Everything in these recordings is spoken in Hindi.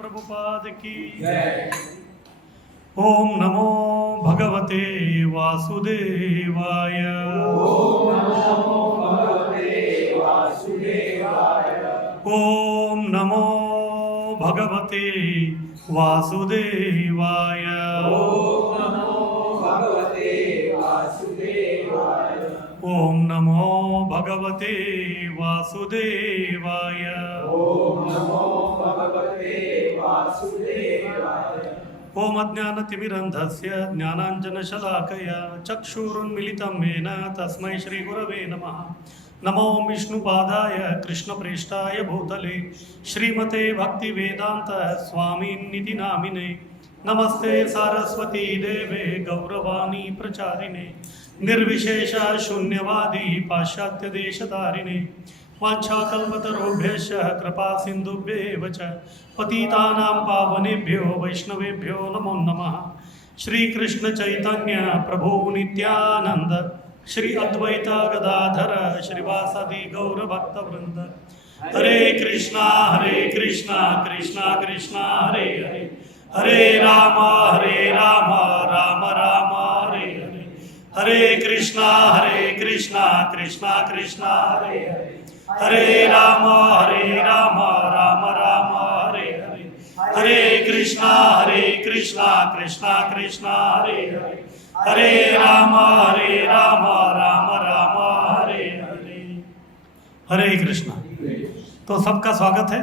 प्रभुपाद की ओम नमो भगवते वासुदेवाय। ओम नमो भगवते वासुदेवाय। ओम नमो भगवते वासुदेवाय। ओम नमो भगवते वासुदेवाय। ओम नमो भगवते वासुदेवाय। ओम अज्ञानतिमिरन्धस्य ज्ञानाञ्जनशलाकया चक्षुरुन्मिलितं येन तस्मै श्रीगुरवे नमः। नमो विष्णुपादाय कृष्णप्रेष्ठाय भूतले श्रीमते भक्तिवेदान्त स्वामिन्निति नामिने। नमस्ते सारस्वती देवे गौरवाणी प्रचारिणे निर्विशेष शून्यवादी पाश्चात्य देशधारिणे। वाञ्छाकल्पतरुभ्यश्च कृपा सिन्धुभ्येव च पतितानां पावनेभ्यो वैष्णवेभ्यो नमो नमः। श्री कृष्ण चैतन्य प्रभु नित्यानंद श्री अद्वैत गदाधर श्रीवासादि गौर भक्तवृंद। हरे कृष्णा कृष्णा कृष्णा हरे हरे, हरे राम राम राम हरे हरे, हरे कृष्णा कृष्णा कृष्णा हरे हरे, हरे राम राम राम हरे हरे, हरे कृष्णा कृष्णा कृष्णा हरे हरे, हरे राम राम राम हरे हरे। हरे कृष्णा। तो सबका स्वागत है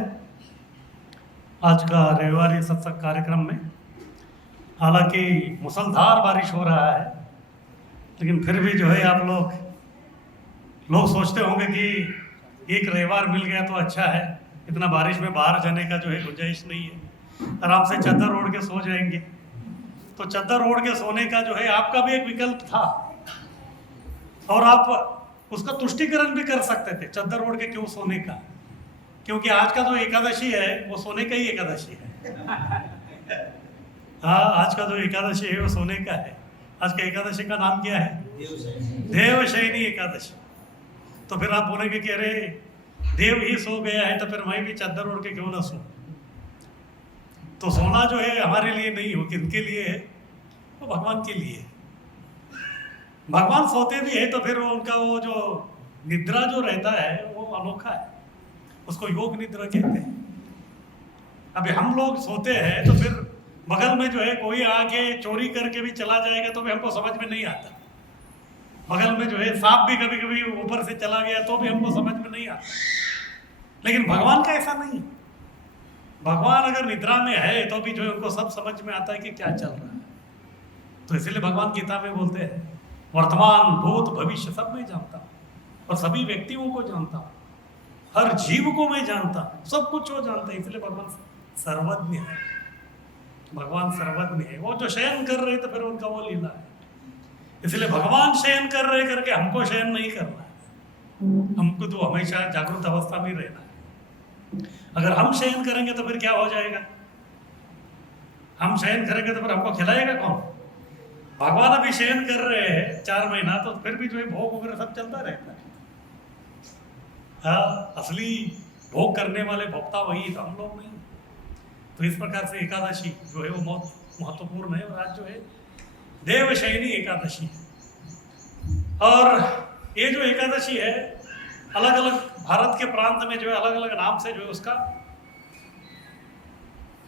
आज का रविवारी सत्संग कार्यक्रम में। हालांकि मूसलधार बारिश हो रहा है, लेकिन फिर भी जो है आप लोग सोचते होंगे कि एक रविवार मिल गया तो अच्छा है, इतना बारिश में बाहर जाने का जो है गुंजाइश नहीं है, आराम से चादर ओढ़ के सो जाएंगे। तो चादर ओढ़ के सोने का जो है आपका भी एक विकल्प था और आप उसका तुष्टिकरण भी कर सकते थे, चादर ओढ़ के क्यों सोने का, क्योंकि आज का जो एकादशी है वो सोने का ही एकादशी है। हाँ, आज का जो एकादशी है वो सोने का है। आज का एकादशी का नाम क्या है? देवशयनी एकादशी। तो फिर आप बोलेंगे कि अरे देव ही सो गया है तो फिर मैं भी चादर ओढ़ के क्यों ना सो। तो सोना जो है हमारे लिए नहीं हो, किसके लिए है? वो भगवान के लिए है। भगवान सोते भी है तो फिर उनका वो जो निद्रा जो रहता है वो अनोखा है, उसको योग निद्रा कहते हैं। अभी हम लोग सोते हैं तो फिर बगल में जो है कोई आके चोरी करके भी चला जाएगा तो भी हमको समझ में नहीं आता। बगल में जो है सांप भी कभी कभी ऊपर से चला गया तो भी हमको समझ में नहीं आता। लेकिन भगवान का ऐसा नहीं। भगवान अगर निद्रा में है तो भी जो है उनको सब समझ में आता है कि क्या चल रहा है। तो इसीलिए भगवान गीता में बोलते हैं वर्तमान भूत भविष्य सब मैं जानता हूँ और सभी व्यक्तियों को जानता हूँ, हर जीव को मैं जानता हूँ, सब कुछ वो जानता है। इसलिए भगवान सर्वज्ञ है। भगवान सर्वज्ञ है। वो जो शयन कर रहे थे फिर उनका वो लीला है। इसलिए भगवान शयन कर रहे करके हमको शयन नहीं करना है, हमको तो हमेशा जागृत अवस्था में रहना है। अगर हम शयन करेंगे तो फिर क्या हो जाएगा? हम शयन करेंगे तो फिर हमको खिलाएगा कौन? भगवान अभी शयन कर रहे हैं 4 महीना, तो फिर भी जो है भोग वगैरह सब चलता रहता है। हाँ, असली भोग करने वाले भोक्ता वही है, हम लोग नहीं। तो इस प्रकार से एकादशी जो है वो बहुत महत्वपूर्ण है। और आज जो है देवशयनी एकादशी है। और ये जो एकादशी है अलग अलग भारत के प्रांत में जो है अलग अलग नाम से जो है उसका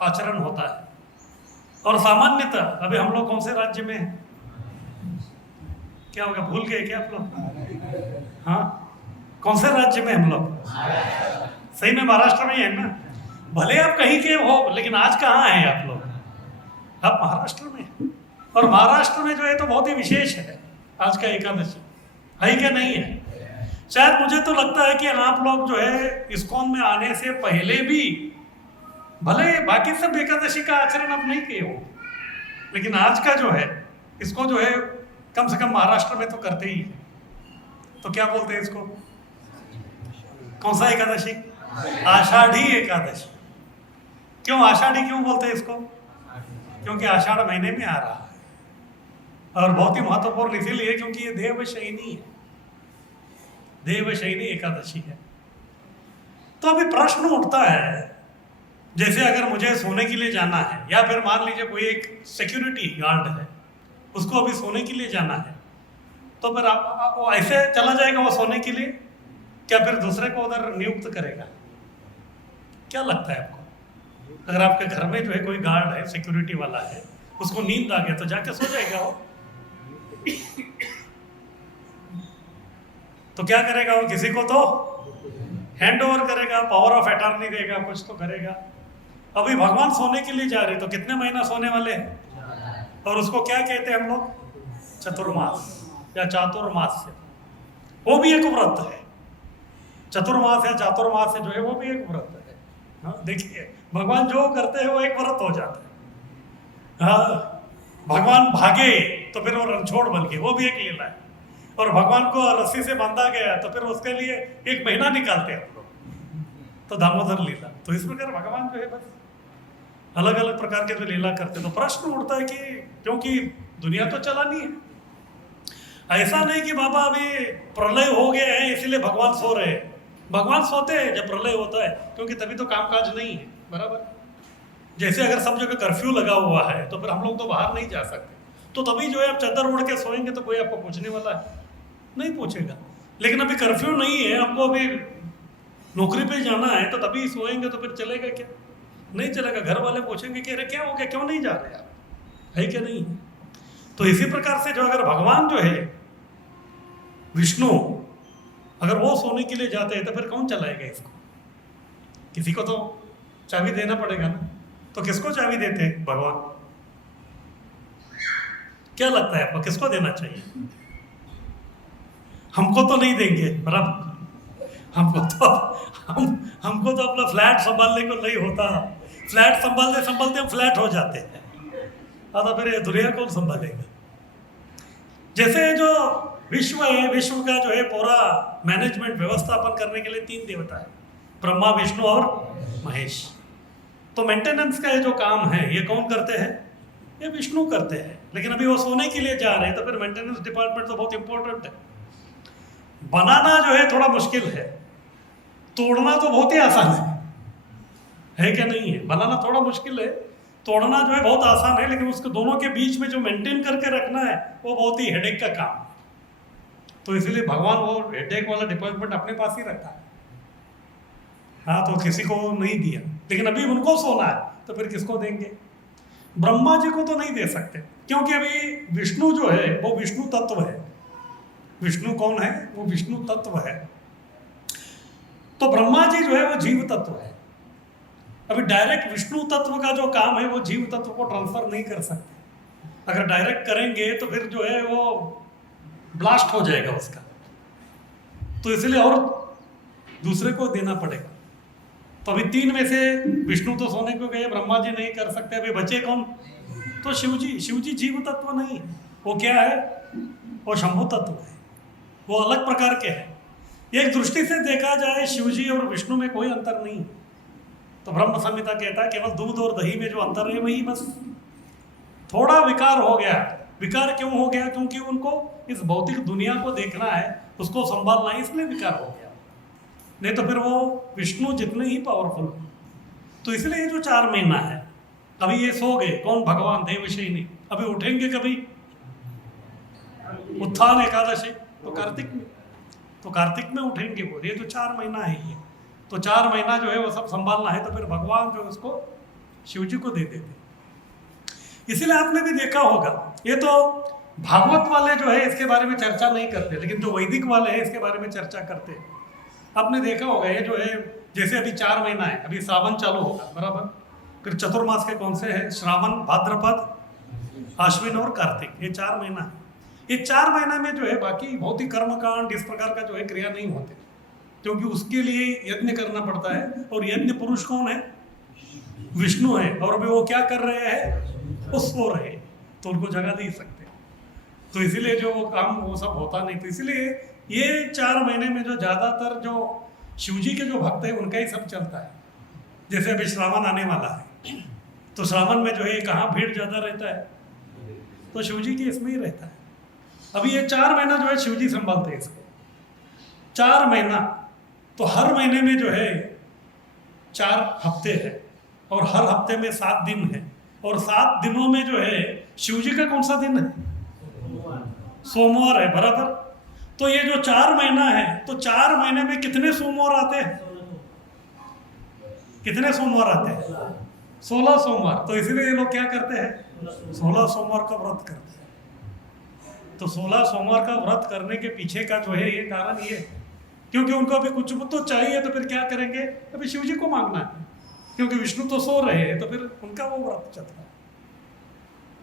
आचरण होता है। और सामान्यतः अभी हम लोग कौन से राज्य में हैं? क्या होगा, भूल गए क्या आप लोग? हाँ, कौन से राज्य में हम लोग? सही में महाराष्ट्र में ही है ना। भले आप कहीं के हो, लेकिन आज कहाँ हैं आप लोग? आप महाराष्ट्र में। और महाराष्ट्र में जो है तो बहुत ही विशेष है आज का एकादशी, है क्या नहीं है? शायद मुझे तो लगता है कि आप लोग जो है इस्कॉन में आने से पहले भी भले बाकी सब एकादशी का आचरण आप नहीं किए हो, लेकिन आज का जो है इसको जो है कम से कम महाराष्ट्र में तो करते ही है। तो क्या बोलते हैं इसको? कौन सा एकादशी? आषाढ़ी एकादशी। क्यों आषाढ़ी क्यों बोलते हैं इसको? क्योंकि आषाढ़ महीने में आ रहा है। और बहुत ही महत्वपूर्ण इसीलिए क्योंकि ये देवशयनी है, देवशयनी एकादशी है। तो अभी प्रश्न उठता है, जैसे अगर मुझे सोने के लिए जाना है, या फिर मान लीजिए कोई एक सिक्योरिटी गार्ड है, उसको अभी सोने के लिए जाना है, तो फिर वो ऐसे चला जाएगा वो सोने के लिए, क्या फिर दूसरे को उधर नियुक्त करेगा? क्या लगता है आपको? अगर आपके घर में जो है कोई गार्ड है, सिक्योरिटी वाला है, उसको नींद आ गया तो जाके सो जाएगा वो? तो क्या करेगा वो, किसी को तो हैंड ओवर करेगा, पावर ऑफ अटॉर्नी देगा, कुछ तो करेगा। अभी भगवान सोने के लिए जा रहे तो कितने महीना सोने वाले हैं, और उसको क्या कहते हैं हम लोग, चतुर्मास या चातुर्मास। वो भी एक व्रत है, चतुर्मास या चातुर्मास जो है वो भी एक व्रत है। हाँ देखिए, भगवान जो करते हैं वो एक व्रत हो जाता है। हाँ, भगवान भागे तो फिर वो रणछोड़ बन गए, वो भी एक लीला है। और भगवान को रस्सी से बांधा गया तो फिर उसके लिए 1 महीना निकालते हैं हम लोग, तो दामोदर लीला। तो इस प्रकार भगवान जो है बस अलग अलग प्रकार के जो लीला करते हैं। तो प्रश्न उठता है कि क्योंकि दुनिया तो चलानी है, ऐसा नहीं कि बाबा अभी प्रलय हो गए हैं इसलिए भगवान सो रहे हैं। भगवान सोते हैं जब प्रलय होता है, क्योंकि तभी तो कामकाज नहीं है, बराबर। जैसे अगर सब जगह कर्फ्यू लगा हुआ है तो फिर हम लोग तो बाहर नहीं जा सकते, तो तभी जो है आप चादर ओढ़ के सोएंगे तो कोई आपको पूछने वाला है नहीं, पूछेगा। लेकिन अभी कर्फ्यू नहीं है, आपको अभी नौकरी पे जाना है, तो तभी सोएंगे तो फिर चलेगा क्या, नहीं चलेगा। घर वाले पूछेंगे कि अरे क्या हो गया, क्यों नहीं जा रहे आप, है क्या नहीं। तो इसी प्रकार से जो अगर भगवान जो है विष्णु, अगर वो सोने के लिए जाते हैं तो फिर कौन चलाएगा इसको, किसी को तो चाबी देना पड़ेगा ना। तो किसको चाबी देते हैं भगवान, क्या लगता है आपको किसको देना चाहिए? हमको तो नहीं देंगे, बराबर। हमको तो अपना फ्लैट संभालने को नहीं होता, फ्लैट संभालते संभालते हम फ्लैट हो जाते हैं, तो फिर ये दुनिया कौन संभालेगा। जैसे जो विश्व है, विश्व का जो है पूरा मैनेजमेंट व्यवस्थापन करने के लिए 3 देवता है, ब्रह्मा विष्णु और महेश। तो मेंटेनेंस का ये जो काम है ये कौन करते हैं, ये विष्णु करते हैं। लेकिन अभी वो सोने के लिए जा रहे हैं तो फिर मेंटेनेंस डिपार्टमेंट तो बहुत इंपॉर्टेंट है। बनाना जो है थोड़ा मुश्किल है, तोड़ना तो बहुत ही आसान है क्या नहीं है। बनाना थोड़ा मुश्किल है, तोड़ना जो है बहुत आसान है, लेकिन उसके दोनों के बीच में जो मेंटेन करके रखना है वो बहुत ही हेडेक का काम है। तो इसीलिए भगवान वो हेडेक वाला डिपार्टमेंट अपने पास ही रखा है। हाँ, तो किसी को नहीं दिया, लेकिन अभी उनको सोना है तो फिर किसको देंगे? ब्रह्मा जी को तो नहीं दे सकते, क्योंकि अभी विष्णु जो है वो विष्णु तत्व है। विष्णु कौन है? वो विष्णु तत्व है। तो ब्रह्मा जी जो है वो जीव तत्व है। अभी डायरेक्ट विष्णु तत्व का जो काम है वो जीव तत्व को ट्रांसफर नहीं कर सकते। अगर डायरेक्ट करेंगे तो फिर जो है वो ब्लास्ट हो जाएगा उसका, तो इसलिए और दूसरे को देना पड़ेगा। तो अभी 3 में से विष्णु तो सोने को गए, ब्रह्मा जी नहीं कर सकते, अभी बचे कौन? तो शिव जी। शिव जी जीव तत्व नहीं, वो क्या है? वो शंभु तत्व है, वो अलग प्रकार के हैं। एक दृष्टि से देखा जाए शिव जी और विष्णु में कोई अंतर नहीं। तो ब्रह्म संहिता कहता है केवल दूध और दही में जो अंतर है वही बस थोड़ा विकार हो गया। विकार क्यों हो गया? क्योंकि उनको इस भौतिक दुनिया को देखना है, उसको संभालना है, इसलिए विकार हो गया। नहीं तो फिर वो विष्णु जितने ही पावरफुल। तो इसलिए ये जो 4 महीना है, अभी ये सो गए, कौन? भगवान देवशयनी। अभी उठेंगे कभी? उत्थान एकादशी तो कार्तिक में, तो कार्तिक में उठेंगे वो। ये तो 4 महीना है ये, तो 4 महीना जो है वो सब संभालना है। तो फिर भगवान जो उसको शिव जी को दे देते। इसीलिए आपने भी देखा होगा, ये तो भागवत वाले जो है इसके बारे में चर्चा नहीं करते, लेकिन जो वैदिक वाले हैं इसके बारे में चर्चा करते हैं। आपने देखा होगा ये जो है, जैसे अभी 4 महीना है, अभी सावन चालू होगा, बराबर। फिर चतुर्मास के कौन से हैं? श्रावण, भाद्रपद, आश्विन और कार्तिक, ये 4 महीना है। ये 4 महीना में जो है बाकी बहुत ही कर्मकांड इस प्रकार का जो है क्रिया नहीं होते, क्योंकि उसके लिए यज्ञ करना पड़ता है। और यज्ञ पुरुष कौन है? विष्णु है। और अभी वो क्या कर रहे हैं? वो सो रहे, तो उनको जगा नहीं सकते। तो इसीलिए जो वो काम वो सब होता नहीं। तो इसलिए ये 4 महीने में जो ज़्यादातर जो शिव जी के जो भक्त हैं उनका ही सब चलता है। जैसे अभी श्रावण आने वाला है, तो श्रावण में जो है कहाँ भीड़ ज़्यादा रहता है? तो शिव जी के इसमें ही रहता है। अभी ये 4 महीना जो है शिव जी संभालते हैं इसको, 4 महीना। तो हर महीने में जो है 4 हफ्ते हैं, और हर हफ्ते में 7 दिन है। और 7 दिनों में जो है शिव जी का कौन सा दिन है? सोमवार है, बराबर। तो ये जो 4 महीना है, तो 4 महीने में कितने सोमवार आते हैं? कितने सोमवार आते हैं? 16 सोमवार। तो इसीलिए ये लोग क्या करते हैं? 16 सोमवार का व्रत करते हैं। तो 16 सोमवार का व्रत करने के पीछे का जो है ये कारण ये है, क्योंकि उनको अभी कुछ तो चाहिए, तो फिर क्या करेंगे, अभी शिव जी को मांगना है, क्योंकि विष्णु तो सो रहे हैं, तो फिर उनका वो व्रत चलता है।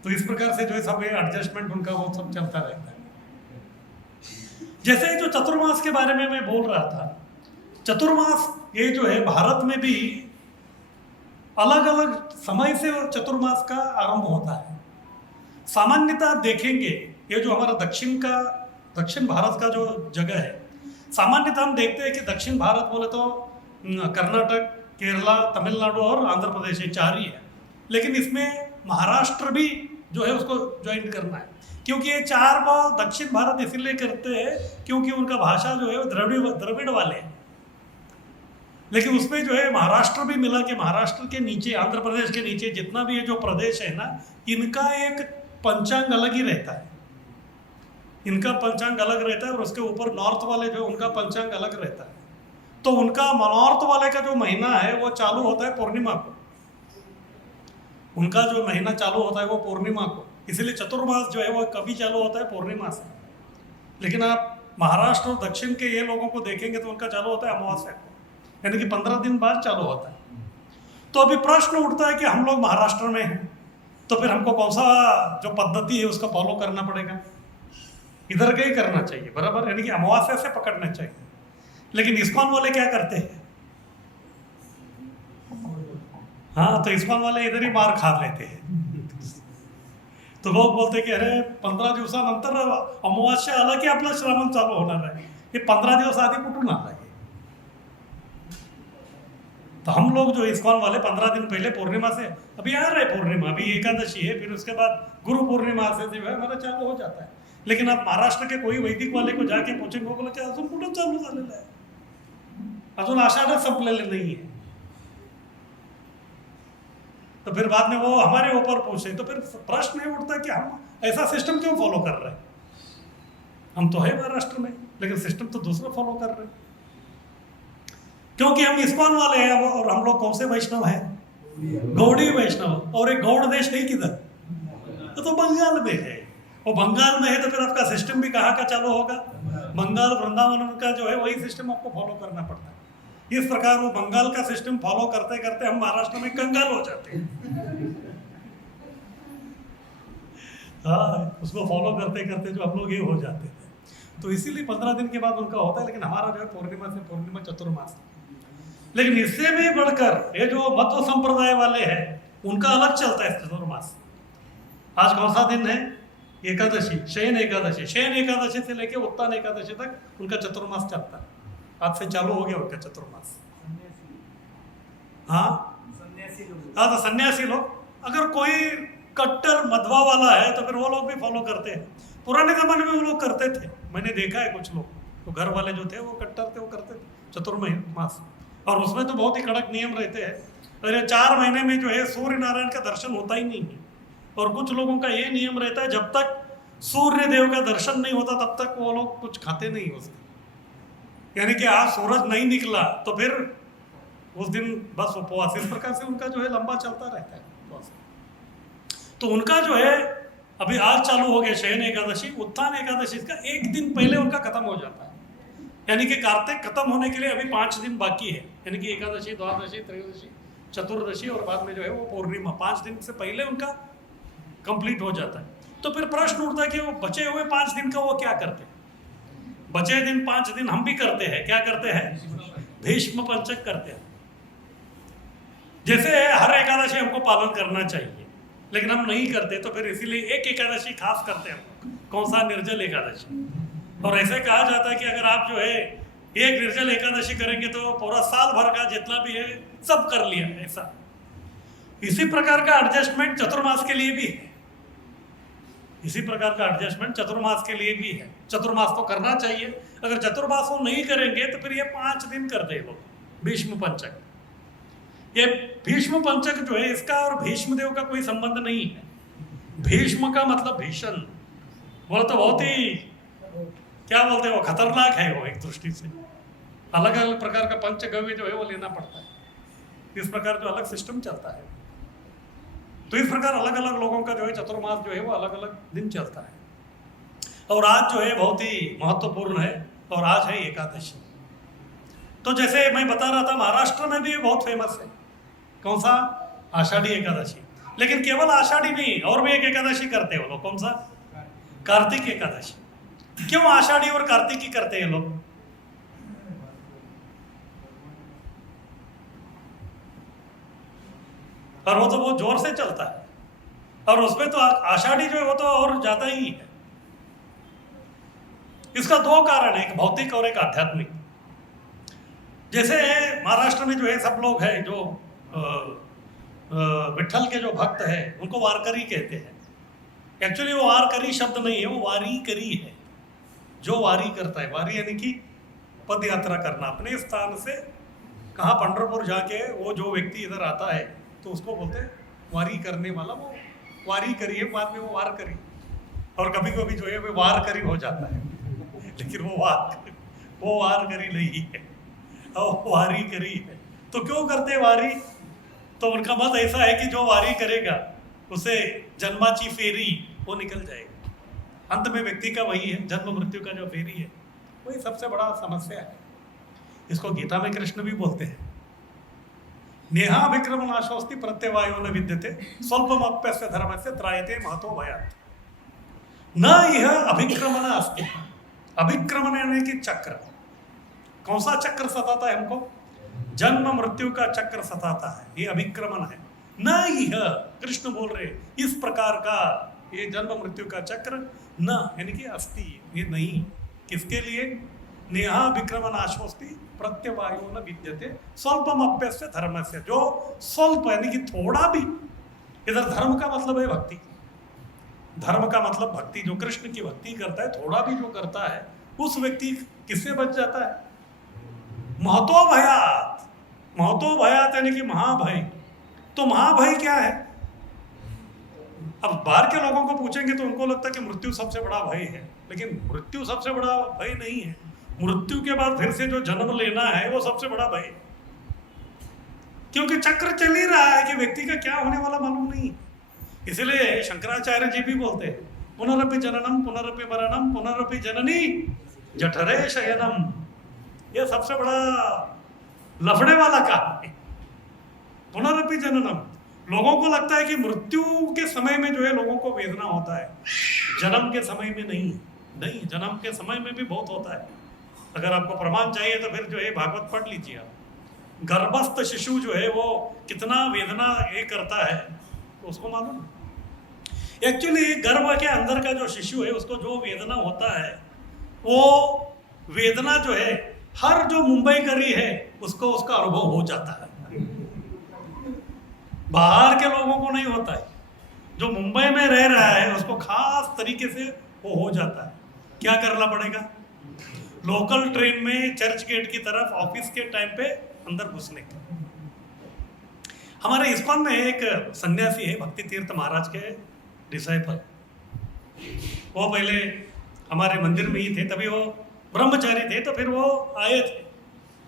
तो इस प्रकार से जो है सब एडजस्टमेंट उनका वो सब चलता रहता है। जैसे जो चतुर्मास के बारे में मैं बोल रहा था, चतुर्मास ये जो है भारत में भी अलग अलग समय से चतुर्मास का आरंभ होता है। सामान्यतः आप देखेंगे ये जो हमारा दक्षिण भारत का जो जगह है, सामान्यतः हम देखते हैं कि दक्षिण भारत बोले तो कर्नाटक, केरला, तमिलनाडु और आंध्र प्रदेश, ये 4 ही है। लेकिन इसमें महाराष्ट्र भी जो है उसको ज्वाइन करना है, क्योंकि ये 4 भाग दक्षिण भारत इसीलिए करते हैं क्योंकि उनका भाषा जो है वो द्रविड़ वाले हैं। लेकिन उसमें जो है महाराष्ट्र भी मिला कि महाराष्ट्र के नीचे, आंध्र प्रदेश के नीचे जितना भी ये जो प्रदेश है ना, इनका एक पंचांग अलग ही रहता है। इनका पंचांग अलग रहता है और उसके ऊपर नॉर्थ वाले जो उनका पंचांग अलग रहता है। तो उनका नॉर्थ वाले का जो महीना है वो चालू होता है पूर्णिमा को, उनका जो महीना चालू होता है वो पूर्णिमा को, इसलिए चतुर्मास जो है वो कभी चालू होता है पूर्णिमा से। लेकिन आप महाराष्ट्र और दक्षिण के ये लोगों को देखेंगे तो उनका चालू होता है अमावस्या को, यानी कि 15 दिन बाद चालू होता है। तो अभी प्रश्न उठता है कि हम लोग महाराष्ट्र में हैं, तो फिर हमको कौन सा जो पद्धति है उसका फॉलो करना पड़ेगा, इधर का ही करना चाहिए, बराबर, यानी कि अमावस्या से पकड़ना चाहिए। लेकिन इस्कॉन वाले क्या करते हैं, हाँ, तो इस्कॉन वाले इधर ही मार खा लेते हैं। तो लोग बोलते हैं कि अरे 15 दिवसानंतर अमावस्या आला की आपला श्रावण चालू होणार आहे, हे 15 दिवस आधी कुठून आला? तो हम लोग जो इस्कॉन वाले 15 दिन पहले पूर्णिमा से, अभी आ रहे पूर्णिमा, अभी एकादशी है, फिर उसके बाद गुरु पूर्णिमा से जो है हमारा चालू हो जाता है। लेकिन आप महाराष्ट्र के कोई वैदिक वाले को जाके पूछेंगे, वो बोले की अजून कुठं चालू झालेलं आहे, अजून आषाढच संपलेले नहीं है। तो फिर बाद में वो हमारे ऊपर पूछे, तो फिर प्रश्न ये उठता है कि हम ऐसा सिस्टम क्यों फॉलो कर रहे हैं? हम तो है महाराष्ट्र में, लेकिन सिस्टम तो दूसरा फॉलो कर रहे हैं, क्योंकि हम इस्कॉन वाले हैं और हम लोग कौन से वैष्णव हैं? गौड़ी वैष्णव। और एक गौड़ देश नहीं किधर, तो बंगाल में है। वो बंगाल में है तो फिर आपका सिस्टम भी कहाँ का चालू होगा? बंगाल, वृंदावन, उनका जो है वही सिस्टम आपको फॉलो करना पड़ता है। इस प्रकार वो बंगाल का सिस्टम फॉलो करते करते हम महाराष्ट्र में कंगाल हो जाते हैं। हाँ, उसको फॉलो करते करते जो हम लोग ये हो जाते थे। तो इसीलिए 15 दिन के बाद उनका होता है, लेकिन हमारा जो है पूर्णिमा से पूर्णिमा चतुर्मास। लेकिन इससे भी बढ़कर ये जो मध्व संप्रदाय वाले हैं उनका अलग चलता है चतुर्मास। आज कौन सा दिन है? एकादशी, शयन एकादशी। शयन एकादशी से लेके उत्तान एकादशी तक उनका चतुर्मास चलता है। आज से चालू हो गया उनका चतुर्मास। हाँ, तो सन्यासी लोग, अगर कोई कट्टर मध्वा वाला है तो फिर वो लोग भी फॉलो करते हैं। पुराने जमाने में वो लोग करते थे, मैंने देखा है कुछ लोग, तो घर वाले जो थे वो कट्टर थे, वो करते थे चतुर्मास। और उसमें तो बहुत ही कड़क नियम रहते हैं। अरे 4 महीने में जो है सूर्य नारायण का दर्शन होता ही नहीं है। और कुछ लोगों का ये नियम रहता है, जब तक सूर्य देव का दर्शन नहीं होता तब तक वो लोग कुछ खाते नहीं उसके, यानी कि आज सूरज नहीं निकला तो फिर उस दिन बस उपवास। इस प्रकार से उनका जो है लंबा चलता रहता है उपवास। तो उनका जो है अभी आज चालू हो गया शयन एकादशी। उत्थान एकादशी का 1 दिन पहले उनका खत्म हो जाता है, यानी कि कार्तिक खत्म होने के लिए अभी 5 दिन बाकी है, यानी कि एकादशी, द्वादशी, त्रयोदशी, चतुर्दशी और बाद में जो है वो पूर्णिमा। 5 दिन से पहले उनका कंप्लीट हो जाता है। तो फिर प्रश्न उठता है कि वो बचे हुए 5 दिन का वो क्या करते हैं? बचे दिन 5 दिन हम भी करते हैं। क्या करते हैं? भीष्म पंचक करते हैं। जैसे हर एकादशी हमको पालन करना चाहिए, लेकिन हम नहीं करते, तो फिर इसीलिए एक एकादशी खास करते हैं। कौन सा? निर्जल एकादशी। और ऐसे कहा जाता है कि अगर आप जो है एक निर्जल एकादशी करेंगे तो पूरा साल भर का जितना भी है सब कर लिया। ऐसा इसी प्रकार का एडजस्टमेंट चतुर्मास के लिए भी है। इसी प्रकार का एडजस्टमेंट चतुर्मास के लिए भी है। चतुर्मास तो करना चाहिए। अगर चतुर्मास वो नहीं करेंगे तो फिर ये 5 दिन करते हैं लोग भीष्म पंचक। ये भीष्म पंचक जो है इसका और भीष्म देव का कोई संबंध नहीं है। भीष्म का मतलब भीषण, बोला तो बहुत ही क्या बोलते हैं, वो खतरनाक है। वो एक दृष्टि से अलग अलग प्रकार का पंचगव्य जो है वो लेना पड़ता है। इस प्रकार जो अलग सिस्टम चलता है। तो इस प्रकार अलग अलग लोगों का जो है चतुर्मास जो है वो अलग अलग दिन चलता है। और आज जो है बहुत ही महत्वपूर्ण है, और आज है एकादशी। तो जैसे मैं बता रहा था, महाराष्ट्र में भी ये बहुत फेमस है। कौन सा? आषाढ़ी एकादशी। लेकिन केवल आषाढ़ी नहीं, और भी एक एकादशी करते हैं वो लोग। कौन सा? कार्तिक एकादशी। क्यों आषाढ़ी और कार्तिक की करते हैं लोग? और वो तो बहुत जोर से चलता है, और उसमें तो आषाढ़ी जो है वो तो और ज्यादा ही है। इसका दो कारण है, एक भौतिक और एक आध्यात्मिक। जैसे महाराष्ट्र में जो है सब लोग हैं जो विठल के जो भक्त हैं उनको वारकरी कहते हैं। एक्चुअली वो वारकरी शब्द नहीं है, वो वारी करी है। जो वारी करता है, वारी यानी कि पद यात्रा करना अपने स्थान से कहाँ पंढरपुर जाके वो जो व्यक्ति इधर आता है तो उसको बोलते हैं वारी करने वाला, वो वारी करी है, बाद में वो वार करी। और कभी कभी जो है वो वार करी हो जाता है, लेकिन वो वार करी नहीं है, और वारी करी है। तो क्यों करते वारी? तो उनका मत ऐसा है कि जो वारी करेगा उसे जन्माची फेरी वो निकल जाएगा। अंत में व्यक्ति का वही है, जन्म मृत्यु का जो फेरी है वही सबसे बड़ा समस्या है। इसको गीता में कृष्ण भी बोलते हैं, नेहा विक्रम नाशोस्ति प्रत्यवायो न विद्यते स्वल्पमप्यस्य धर्मस्य त्रायते महतो भयात् न यह अभिक्रमण अस्ति। अभिक्रमण यानी कि चक्र। कौन सा चक्र सताता है हमको? जन्म मृत्यु का चक्र सताता है, ये अभिक्रमण है। न यह, कृष्ण बोल रहे, इस प्रकार का ये जन्म मृत्यु का चक्र न यानी कि अस्ति, ये नहीं। किसके लिए? नेहा विक्रमण आश्वस्ति प्रत्यवायो न विद्यते स्वल्पमप्यस्य धर्मस्य। जो स्वल्प यानी कि थोड़ा भी, इधर धर्म का मतलब है भक्ति। धर्म का मतलब भक्ति, जो कृष्ण की भक्ति करता है, थोड़ा भी जो करता है उस व्यक्ति किससे बच जाता है? महतो भयात। महतो भयात यानी कि महाभय। तो महाभय क्या है? अब बाहर के लोगों को पूछेंगे तो उनको लगता है कि मृत्यु सबसे बड़ा भय है, लेकिन मृत्यु सबसे बड़ा भय नहीं है। मृत्यु के बाद फिर से जो जन्म लेना है वो सबसे बड़ा भय है, क्योंकि चक्र चल ही रहा है कि व्यक्ति का क्या होने वाला मालूम नहीं। इसलिए शंकराचार्य जी भी बोलते हैं, पुनरपि जननम पुनरपि मरणम पुनरपि जननी जठरे शयनम। यह सबसे बड़ा लफड़े वाला काम है, पुनरपि जननम। लोगों को लगता है कि मृत्यु के समय में जो है लोगों को वेदना होता है, जन्म के समय में नहीं। नहीं, जन्म के समय में भी बहुत होता है। अगर आपको प्रमाण चाहिए तो फिर जो है भागवत पढ़ लीजिए आप। गर्भस्थ शिशु जो है वो कितना वेदना ये करता है तो उसको मालूम। एक्चुअली गर्भ के अंदर का जो शिशु है उसको जो वेदना होता है, वो वेदना जो है हर जो मुंबई करी है उसको उसका अनुभव हो जाता है। बाहर के लोगों को नहीं होता है। जो मुंबई में रह रहा है उसको खास तरीके से वो हो जाता है। क्या करना पड़ेगा? लोकल ट्रेन में चर्च गेट की तरफ ऑफिस के टाइम पे अंदर घुसने का। हमारे इस्कॉन में एक सन्यासी है, भक्ति तीर्थ महाराज के डिसाइपल। वो पहले हमारे मंदिर में ही थे, तभी वो ब्रह्मचारी थे, तो फिर वो आए थे।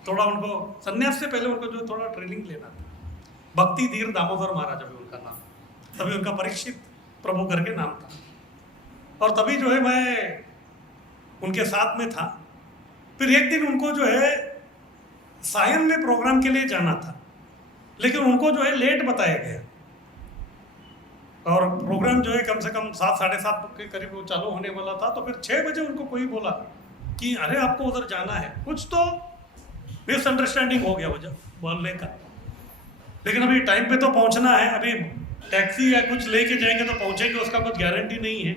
थोड़ा उनको सन्यास से पहले उनको जो थोड़ा ट्रेनिंग लेना था। भक्ति धीर दामोदर महाराज अभी उनका नाम, तभी उनका परीक्षित प्रभु करके नाम था। और तभी जो है मैं उनके साथ में था। फिर एक दिन उनको जो है सायन में प्रोग्राम के लिए जाना था, लेकिन उनको जो है लेट बताया गया। और प्रोग्राम जो है कम से कम 7 साढ़े 7 के करीब वो चालू होने वाला था। तो फिर 6 बजे उनको कोई बोला कि अरे आपको उधर जाना है। कुछ तो मिसअंडरस्टैंडिंग हो गया वजह बोलने का, लेकिन अभी टाइम पे तो पहुंचना है। अभी टैक्सी या कुछ लेके जाएंगे तो पहुंचेंगे, उसका कुछ गारंटी नहीं है।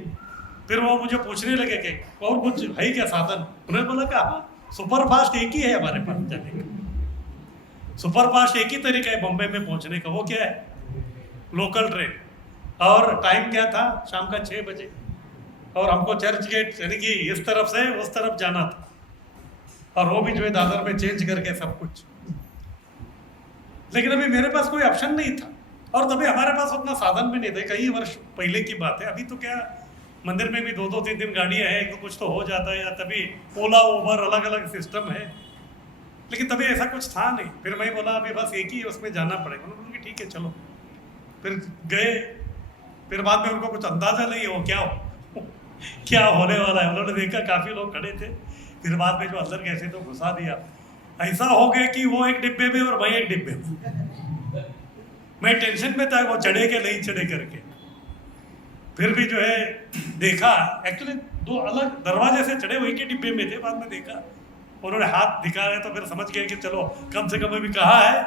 फिर वो मुझे पूछने लगे कि और कुछ है क्या साधन? उन्होंने बोला कि सुपर फास्ट एक ही है हमारे पास जाने का। सुपर फास्ट एक ही तरीका है बम्बई में पहुंचने का, वो क्या है? Local train. और टाइम क्या था? शाम का 6 बजे। और हमको चर्च गेट यानी कि इस तरफ से उस तरफ जाना था, और वो भी जो है दादर में चेंज करके सब कुछ। लेकिन अभी मेरे पास कोई ऑप्शन नहीं था, और तभी हमारे पास उतना साधन भी नहीं थे। कई वर्ष पहले की बात है। अभी तो क्या मंदिर में भी 2-2 3-3 गाड़ियाँ हैं, तो कुछ तो हो जाता है। या तभी ओला उबर अलग अलग सिस्टम है, लेकिन तभी ऐसा कुछ था नहीं। फिर मैं बोला अभी बस एक ही है, उसमें जाना पड़ेगा। उन्होंने बोला ठीक है चलो। फिर गए। फिर बाद में उनको कुछ अंदाजा नहीं है वो क्या हो। क्या होने वाला है। उन्होंने देखा काफ़ी लोग खड़े थे, फिर बाद में जो अंदर गए थे तो घुसा दिया। ऐसा हो गया कि वो एक डिब्बे में और मैं एक डिब्बे में। मैं टेंशन में था वो चढ़े के नहीं चढ़े करके। फिर भी जो है देखा, एक्चुअली दो अलग दरवाजे से चढ़े हुए के डिब्बे में थे। बाद में देखा उन्होंने हाथ दिखाया तो फिर समझ गए कि चलो कम से कम अभी कहा है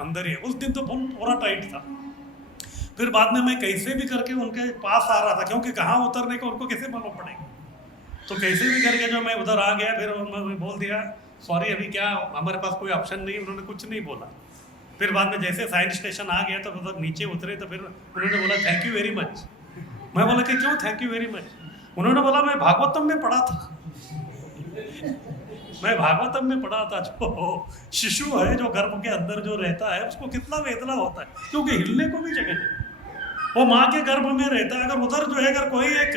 अंदर ही है। उस दिन तो पूरा टाइट था। फिर बाद में मैं कैसे भी करके उनके पास आ रहा था, क्योंकि कहाँ उतरने को उनको कैसे मालूम पड़ेगा। तो कैसे भी करके जो मैं उधर आ गया, फिर मैं बोल दिया सॉरी अभी क्या हमारे पास कोई ऑप्शन नहीं। उन्होंने कुछ नहीं बोला। फिर बाद में जैसे साइंस स्टेशन आ गया तो उधर नीचे उतरे तो फिर उन्होंने बोला थैंक यू वेरी मच। मैं बोला कि क्यों थैंक यू वेरी मच। उन्होंने बोला मैं भागवतम में पढ़ा था, मैं भागवतम में पढ़ा था जो शिशु है जो गर्भ के अंदर जो रहता है उसको कितना वेदना होता है, क्योंकि हिलने को भी जगह नहीं। वो माँ के गर्भ में रहता है। अगर उधर जो है अगर कोई एक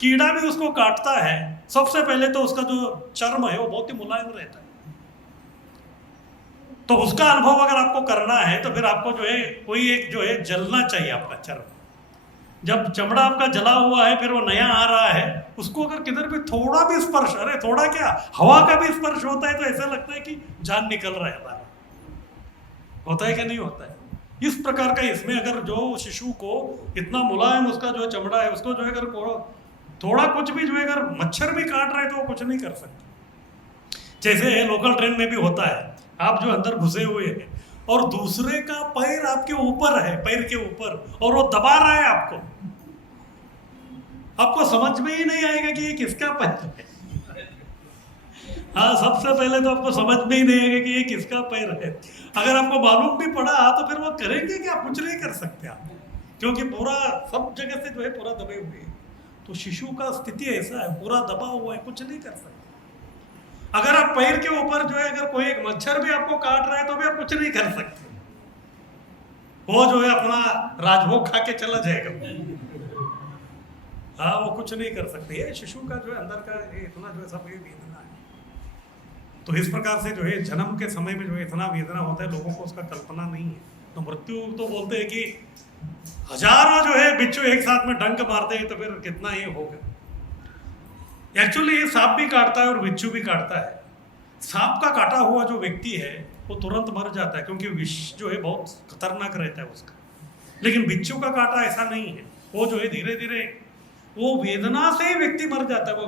कीड़ा भी उसको काटता है, सबसे पहले तो उसका जो चर्म है वो बहुत ही मुलायम रहता है। तो उसका अनुभव अगर आपको करना है तो फिर आपको जो है कोई एक जो है जलना चाहिए आपका चर्म। जब चमड़ा आपका जला हुआ है फिर वो नया आ रहा है, उसको अगर किधर भी थोड़ा भी स्पर्श, अरे थोड़ा क्या हवा का भी स्पर्श होता है तो ऐसा लगता है कि जान निकल रहा है हमारा। होता है कि नहीं होता है? इस प्रकार का इसमें अगर जो शिशु को इतना मुलायम उसका जो चमड़ा है, उसको जो है अगर थोड़ा कुछ भी जो है अगर मच्छर भी काट रहे तो वो कुछ नहीं कर सकते। जैसे लोकल ट्रेन में भी होता है, आप जो अंदर घुसे हुए हैं और दूसरे का पैर आपके ऊपर है, पैर के ऊपर, और वो दबा रहा है आपको समझ में ही नहीं आएगा कि ये किसका पैर है। हाँ, सबसे पहले तो आपको समझ में ही नहीं आएगा कि ये किसका पैर है। अगर आपको मालूम भी पड़ा तो फिर वो करेंगे क्या, कुछ नहीं कर सकते आप, क्योंकि पूरा सब जगह से जो है पूरा दबे हुए हैं। तो शिशु का स्थिति ऐसा है, पूरा दबा हुआ है, कुछ नहीं कर सकते। अगर आप पैर के ऊपर जो है अगर कोई एक मच्छर भी आपको काट रहा है तो भी आप कुछ नहीं कर सकते। वो जो है अपना राजभोग खा के चला जाएगा। हाँ, वो कुछ नहीं कर सकते। ये शिशु का जो है अंदर का ये इतना जो है सब ये वेदना है। तो इस प्रकार से जो है जन्म के समय में जो है इतना वेदना होता है, लोगों को उसका कल्पना नहीं है। तो मृत्यु तो बोलते हैं कि हजारों जो है बिच्छू एक साथ में डंक मारते हैं तो फिर कितना ये होगा। एक्चुअली ये सांप भी काटता है और बिच्छू भी काटता है। सांप का काटा हुआ जो व्यक्ति है वो तुरंत मर जाता है, क्योंकि विष जो है बहुत खतरनाक रहता है उसका। लेकिन बिच्छू का काटा ऐसा नहीं है, वो जो है धीरे धीरे वो वेदना से ही व्यक्ति मर जाता है। वो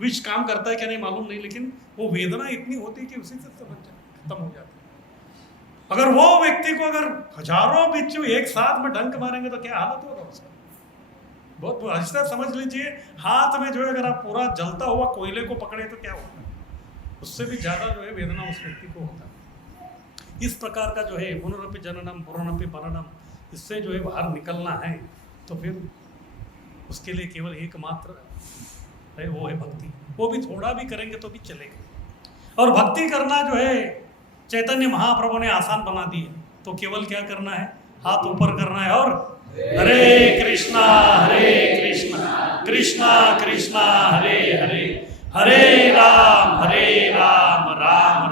विष काम करता है क्या नहीं मालूम नहीं, लेकिन वो वेदना इतनी होती है कि उसी से समझ खत्म हो जाता है। अगर वो व्यक्ति को अगर हजारों बिच्छू एक साथ में डंक मारेंगे तो क्या हालत होगा उसका। बहुत अच्छा समझ लीजिए, हाथ में जो है अगर आप पूरा जलता हुआ कोयले को पकड़े तो क्या होगा, उससे भी ज्यादा जो है वेदना उस व्यक्ति को होता है। इस प्रकार का जो है पुनरपि जननम पुनरपि मरणम, इससे जो है बाहर निकलना है तो फिर उसके लिए केवल एकमात्र है, वो है भक्ति। वो भी थोड़ा भी करेंगे तो भी चलेगा। और भक्ति करना जो है चैतन्य महाप्रभु ने आसान बना दी है। तो केवल क्या करना है, हाथ ऊपर करना है और हरे कृष्णा कृष्णा कृष्णा हरे हरे, हरे राम राम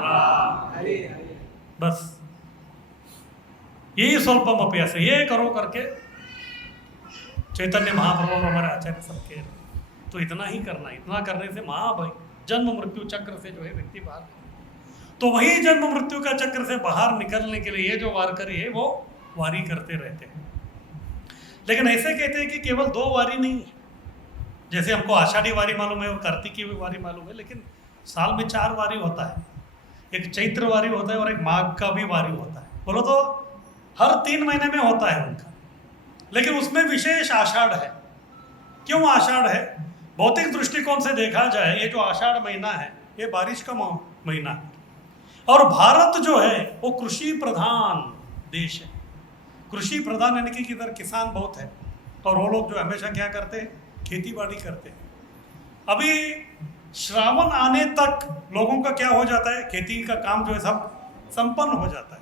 राम हरे हरे। बस यही स्वल्पम अभ्यास है। ये करो करके चैतन्य महाप्रभु और हमारे आचार्य सब कह रहे। तो इतना ही करना, इतना करने से महाभय जन्म मृत्यु चक्र से जो है व्यक्ति बाहर। तो वही जन्म मृत्यु का चक्र से बाहर निकलने के लिए ये जो वारकरी है वो वारी करते रहते हैं। लेकिन ऐसे कहते हैं कि केवल 2 वारी नहीं है। जैसे हमको आषाढ़ी वारी मालूम है और कार्तिकी वारी मालूम है, लेकिन साल में 4 वारी होता है। एक चैत्र वारी होता है और एक माघ का भी वारी होता है। बोलो तो हर 3 महीने में होता है उनका। लेकिन उसमें विशेष आषाढ़ है। क्यों आषाढ़ है? भौतिक दृष्टिकोण से देखा जाए ये जो आषाढ़ महीना है ये बारिश का महीना है। और भारत जो है वो कृषि प्रधान देश है। कृषि प्रधान यानी कि इधर किसान बहुत है और वो लोग जो हमेशा क्या करते हैं, खेती बाड़ी करते हैं। अभी श्रावण आने तक लोगों का क्या हो जाता है, खेती का काम जो है सब संपन्न हो जाता है।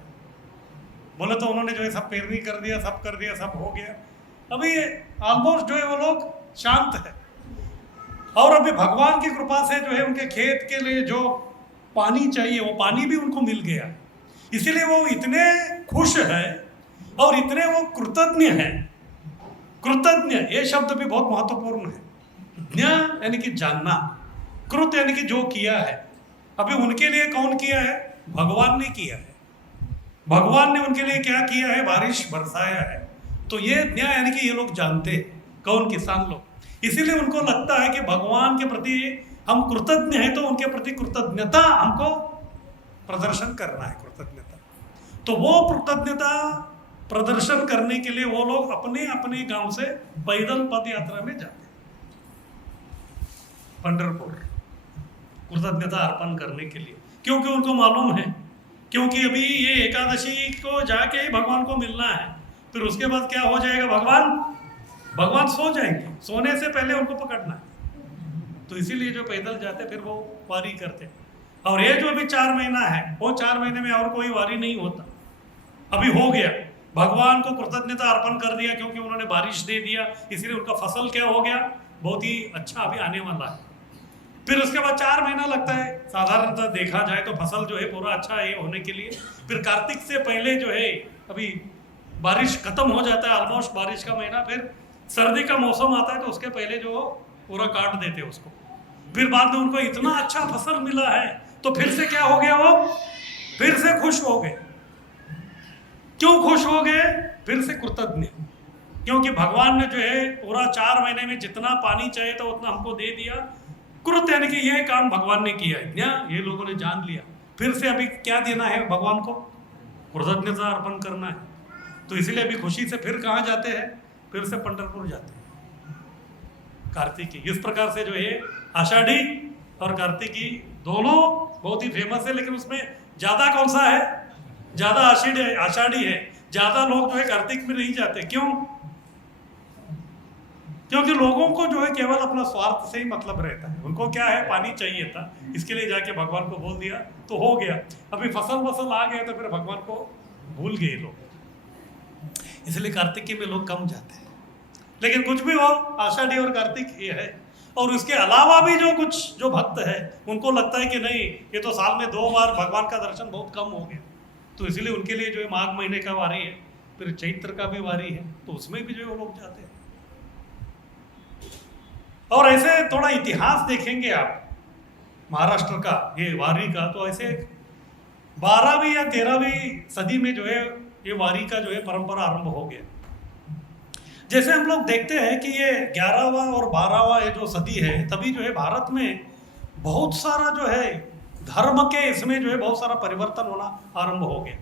बोले तो उन्होंने जो है सब पेरनी कर दिया, सब कर दिया, सब हो गया। अभी ऑलमोस्ट जो है वो लोग शांत है। और अभी भगवान की कृपा से जो है उनके खेत के लिए जो पानी चाहिए वो पानी भी उनको मिल गया। इसीलिए वो इतने खुश है और इतने वो कृतज्ञ हैं। कृतज्ञ ये शब्द भी बहुत महत्वपूर्ण है। ज्ञा यानी कि जानना, कृत यानी कि जो किया है। अभी उनके लिए कौन किया है? भगवान ने किया है। भगवान ने उनके लिए क्या किया है? बारिश बरसाया है। तो ये ज्ञा यानी कि ये लोग जानते हैं, कौन? किसान लोग। इसीलिए उनको लगता है कि भगवान के प्रति हम कृतज्ञ हैं, तो उनके प्रति कृतज्ञता हमको प्रदर्शन करना है, कृतज्ञता। तो वो कृतज्ञता प्रदर्शन करने के लिए वो लोग अपने अपने गांव से पैदल पद यात्रा में जाते हैं पंढरपुर, कृतज्ञता अर्पण करने के लिए। क्योंकि उनको मालूम है, क्योंकि अभी ये एकादशी को जाके ही भगवान को मिलना है, फिर उसके बाद क्या हो जाएगा? भगवान सो जाएंगे, सोने से पहले उनको पकड़ना है। तो इसीलिए जो पैदल जाते फिर वो वारी करते। और ये जो अभी 4 महीना है, वो 4 महीने में और कोई वारी नहीं होता। अभी हो गया, भगवान को कृतज्ञता अर्पण कर दिया, क्योंकि उन्होंने बारिश दे दिया, इसलिए उनका फसल क्या हो गया? बहुत ही अच्छा अभी आने वाला है। फिर उसके बाद 4 महीना लगता है साधारणतः देखा जाए तो फसल जो है पूरा अच्छा है होने के लिए। फिर कार्तिक से पहले जो है अभी बारिश खत्म हो जाता है, ऑलमोस्ट बारिश का महीना। फिर सर्दी का मौसम आता है, तो उसके पहले जो पूरा काट देते हैं उसको। फिर बाद में उनको इतना अच्छा फसल मिला है, तो फिर से क्या हो गया? वो फिर से खुश हो गए। क्यों खुश हो गए? फिर से कृतज्ञ, क्योंकि भगवान ने जो है पूरा 4 महीने में जितना पानी चाहिए था उतना हमको दे दिया। कृत यानी कि ये काम भगवान ने किया है, ये लोगों ने जान लिया। फिर से अभी क्या देना है भगवान को? कृतज्ञता अर्पण करना है। तो इसीलिए अभी खुशी से फिर कहाँ जाते हैं? फिर से पंढरपुर जाते हैं कार्तिकी। इस प्रकार से जो है आषाढ़ी और कार्तिकी दोनों बहुत ही फेमस है, लेकिन उसमें ज्यादा कौन सा है? ज्यादा आषाढ़ी है। ज्यादा लोग जो है कार्तिक में नहीं जाते। क्यों? क्योंकि लोगों को जो है केवल अपना स्वार्थ से ही मतलब रहता है। उनको क्या है? पानी चाहिए था, इसके लिए जाके भगवान को बोल दिया तो हो गया। अभी फसल आ गया तो फिर भगवान को भूल गए लोग, इसलिए कार्तिकी में लोग कम जाते हैं। लेकिन कुछ भी हो, आषाढ़ी और कार्तिक ये है। और उसके अलावा भी जो भक्त है उनको लगता है कि नहीं, ये तो साल में 2 बार भगवान का दर्शन बहुत कम हो गया, तो इसलिए उनके लिए जो है माघ महीने का वारी है, फिर चैत्र का भी वारी है, तो उसमें भी जो है वो लोग जाते हैं। और ऐसे थोड़ा इतिहास देखेंगे आप महाराष्ट्र का, ये वारी का, तो ऐसे 12वीं या 13वीं सदी में जो है ये वारी का जो है परंपरा आरंभ हो गया। जैसे हम लोग देखते हैं कि ये 11वां और 12वां ये जो सदी है, तभी जो है भारत में बहुत सारा जो है धर्म के इसमें जो है बहुत सारा परिवर्तन होना आरंभ हो गया।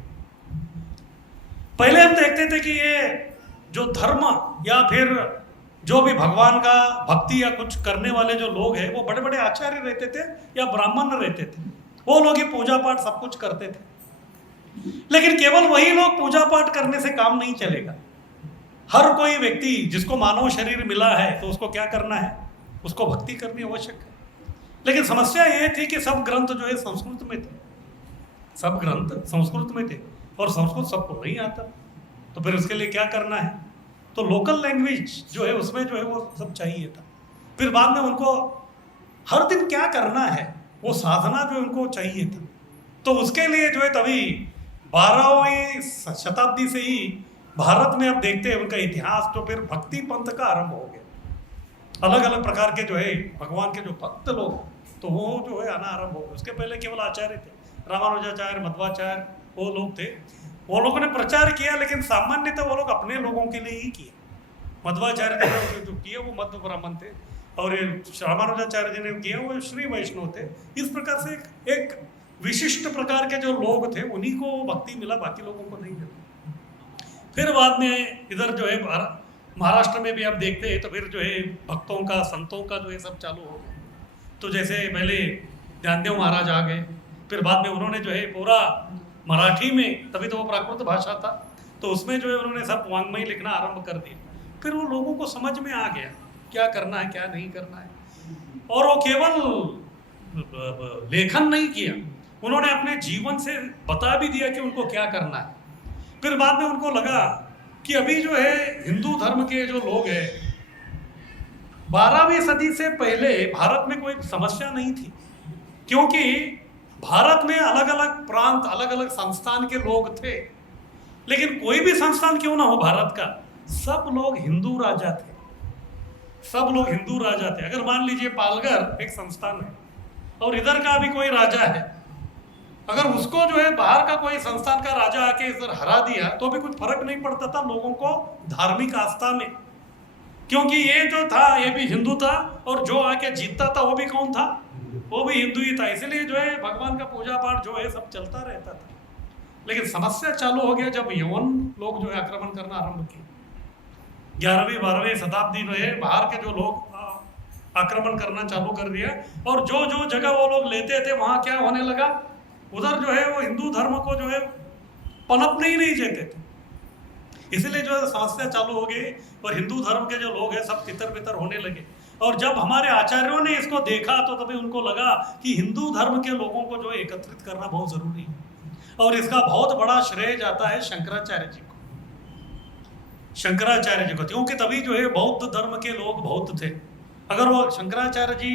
पहले हम देखते थे कि ये जो धर्म या फिर जो भी भगवान का भक्ति या कुछ करने वाले जो लोग हैं, वो बड़े बड़े आचार्य रहते थे या ब्राह्मण रहते थे, वो लोग ही पूजा पाठ सब कुछ करते थे। लेकिन केवल वही लोग पूजा पाठ करने से काम नहीं चलेगा। हर कोई व्यक्ति जिसको मानव शरीर मिला है, तो उसको क्या करना है? उसको भक्ति करनी आवश्यक है। लेकिन समस्या ये थी कि सब ग्रंथ जो है संस्कृत में थे, सब ग्रंथ संस्कृत में थे, और संस्कृत सबको नहीं आता, तो फिर उसके लिए क्या करना है? तो लोकल लैंग्वेज जो है उसमें जो है वो सब चाहिए था। फिर बाद में उनको हर दिन क्या करना है, वो साधना जो उनको चाहिए था। तो उसके लिए जो है तभी 12वीं शताब्दी से ही भारत में अब देखते हैं उनका इतिहास, तो फिर भक्ति पंथ का आरंभ हो गया। अलग अलग प्रकार के जो है भगवान के जो भक्त लोग, तो वो जो है आना आरंभ हो गया। उसके पहले केवल आचार्य थे, रामानुजाचार्य, मध्वाचार्य, वो लोग थे। वो लोगों ने प्रचार किया, लेकिन सामान्यतः वो लोग अपने लोगों के लिए ही किया। मध्वाचार्य ने जो किया वो मध्व ब्राह्मण थे, और ये रामानुजाचार्य जी ने किया वो श्री वैष्णव थे। इस प्रकार से एक विशिष्ट प्रकार के जो लोग थे उन्हीं को भक्ति मिला, बाकी लोगों को नहीं मिला। फिर बाद में इधर जो है महाराष्ट्र में भी आप देखते हैं, तो फिर जो है भक्तों का, संतों का जो है सब चालू हो गया। तो जैसे पहले ध्यानदेव महाराज आ गए, फिर बाद में उन्होंने जो है पूरा मराठी में, तभी तो वो प्राकृत भाषा था, तो उसमें जो है उन्होंने सब वाङ्मय लिखना आरंभ कर दिया। फिर वो लोगों को समझ में आ गया क्या करना है क्या नहीं करना है। और वो केवल लेखन नहीं किया, उन्होंने अपने जीवन से बता भी दिया कि उनको क्या करना है। फिर बाद में उनको लगा कि अभी जो है हिंदू धर्म के जो लोग हैं, 12वीं सदी से पहले भारत में कोई समस्या नहीं थी, क्योंकि भारत में अलग अलग प्रांत, अलग अलग संस्थान के लोग थे। लेकिन कोई भी संस्थान क्यों ना हो भारत का, सब लोग हिंदू राजा थे, सब लोग हिंदू राजा थे। अगर मान लीजिए पालघर एक संस्थान है और इधर का भी कोई राजा है, अगर उसको जो है बाहर का कोई संस्थान का राजा आके इधर हरा दिया तो भी कुछ फर्क नहीं पड़ता था लोगों को धार्मिक आस्था में, क्योंकि ये जो था ये भी हिंदू था और जो आके जीतता था वो भी कौन था, वो भी हिंदू ही था। इसलिए जो है भगवान का पूजा पाठ जो है सब चलता रहता था। लेकिन समस्या चालू हो गया जब यवन लोग जो है आक्रमण करना आरंभ किए। 11वीं 12वीं शताब्दी में बाहर के जो लोग आक्रमण करना चालू कर दिया और जो जो जगह वो लोग लेते थे वहां क्या होने लगा, उधर जो है वो हिंदू धर्म को जो है पनपने ही नहीं देते थे। इसलिए जो है समस्या चालू हो गई और हिंदू धर्म के जो लोग हैं सब तितर बितर होने लगे। और जब हमारे आचार्यों ने इसको देखा तो तभी उनको लगा कि हिंदू धर्म के लोगों को जो है एकत्रित करना बहुत जरूरी है। और इसका बहुत बड़ा श्रेय जाता है शंकराचार्य जी को, शंकराचार्य जी को, क्योंकि तभी जो है बौद्ध धर्म के लोग बहुत थे। अगर वो शंकराचार्य जी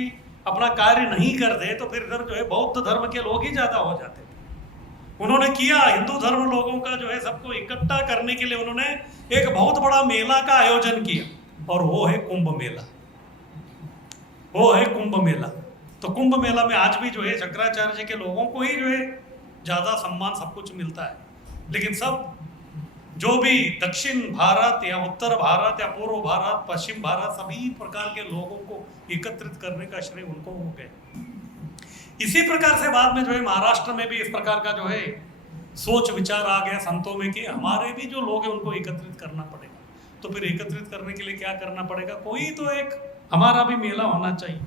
अपना कार्य नहीं करते तो फिर इधर जो है बौद्ध धर्म के लोग ही ज्यादा हो जाते थे। उन्होंने किया, हिंदू धर्म लोगों का जो है सबको इकट्ठा करने के लिए उन्होंने एक बहुत बड़ा मेला का आयोजन किया और वो है कुंभ मेला, वो है कुंभ मेला। तो कुंभ मेला में आज भी जो है शंकराचार्य जी के लोगों को ही जो है ज्यादा सम्मान सब कुछ मिलता है। लेकिन सब जो भी दक्षिण भारत या उत्तर भारत या पूर्व भारत पश्चिम भारत सभी प्रकार के लोगों को एकत्रित करने का श्रेय उनको हो गया। इसी प्रकार से बाद में जो है महाराष्ट्र में भी इस प्रकार का जो है सोच विचार आ गया संतों में कि हमारे भी जो लोग हैं उनको एकत्रित करना पड़ेगा। तो फिर एकत्रित करने के लिए क्या करना पड़ेगा, कोई तो एक हमारा भी मेला होना चाहिए।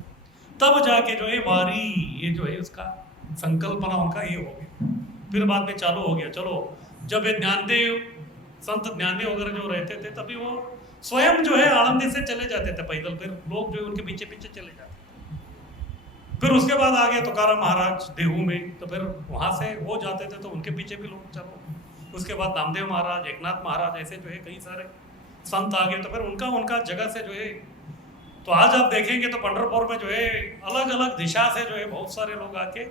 तब जाके जो है वारी ये जो है उसका संकल्पना उनका ये हो गया। फिर बाद में चालू हो गया, चलो जब ये ज्ञानदेव संत ज्ञानदेव वगैरह जो रहते थे तभी वो स्वयं जो है आनंदी से चले जाते थे पैदल, फिर लोग जो है उनके पीछे पीछे चले जाते। फिर उसके बाद आ गया तुकाराम महाराज देहू में, तो फिर वहां से वो जाते थे तो उनके पीछे भी लोग चलो। उसके बाद नामदेव महाराज, एकनाथ महाराज, ऐसे जो है कई सारे संत आ गए। तो फिर उनका उनका जगह से जो है, तो आज आप देखेंगे तो पंढरपुर में जो है अलग अलग दिशा से जो है बहुत सारे लोग आके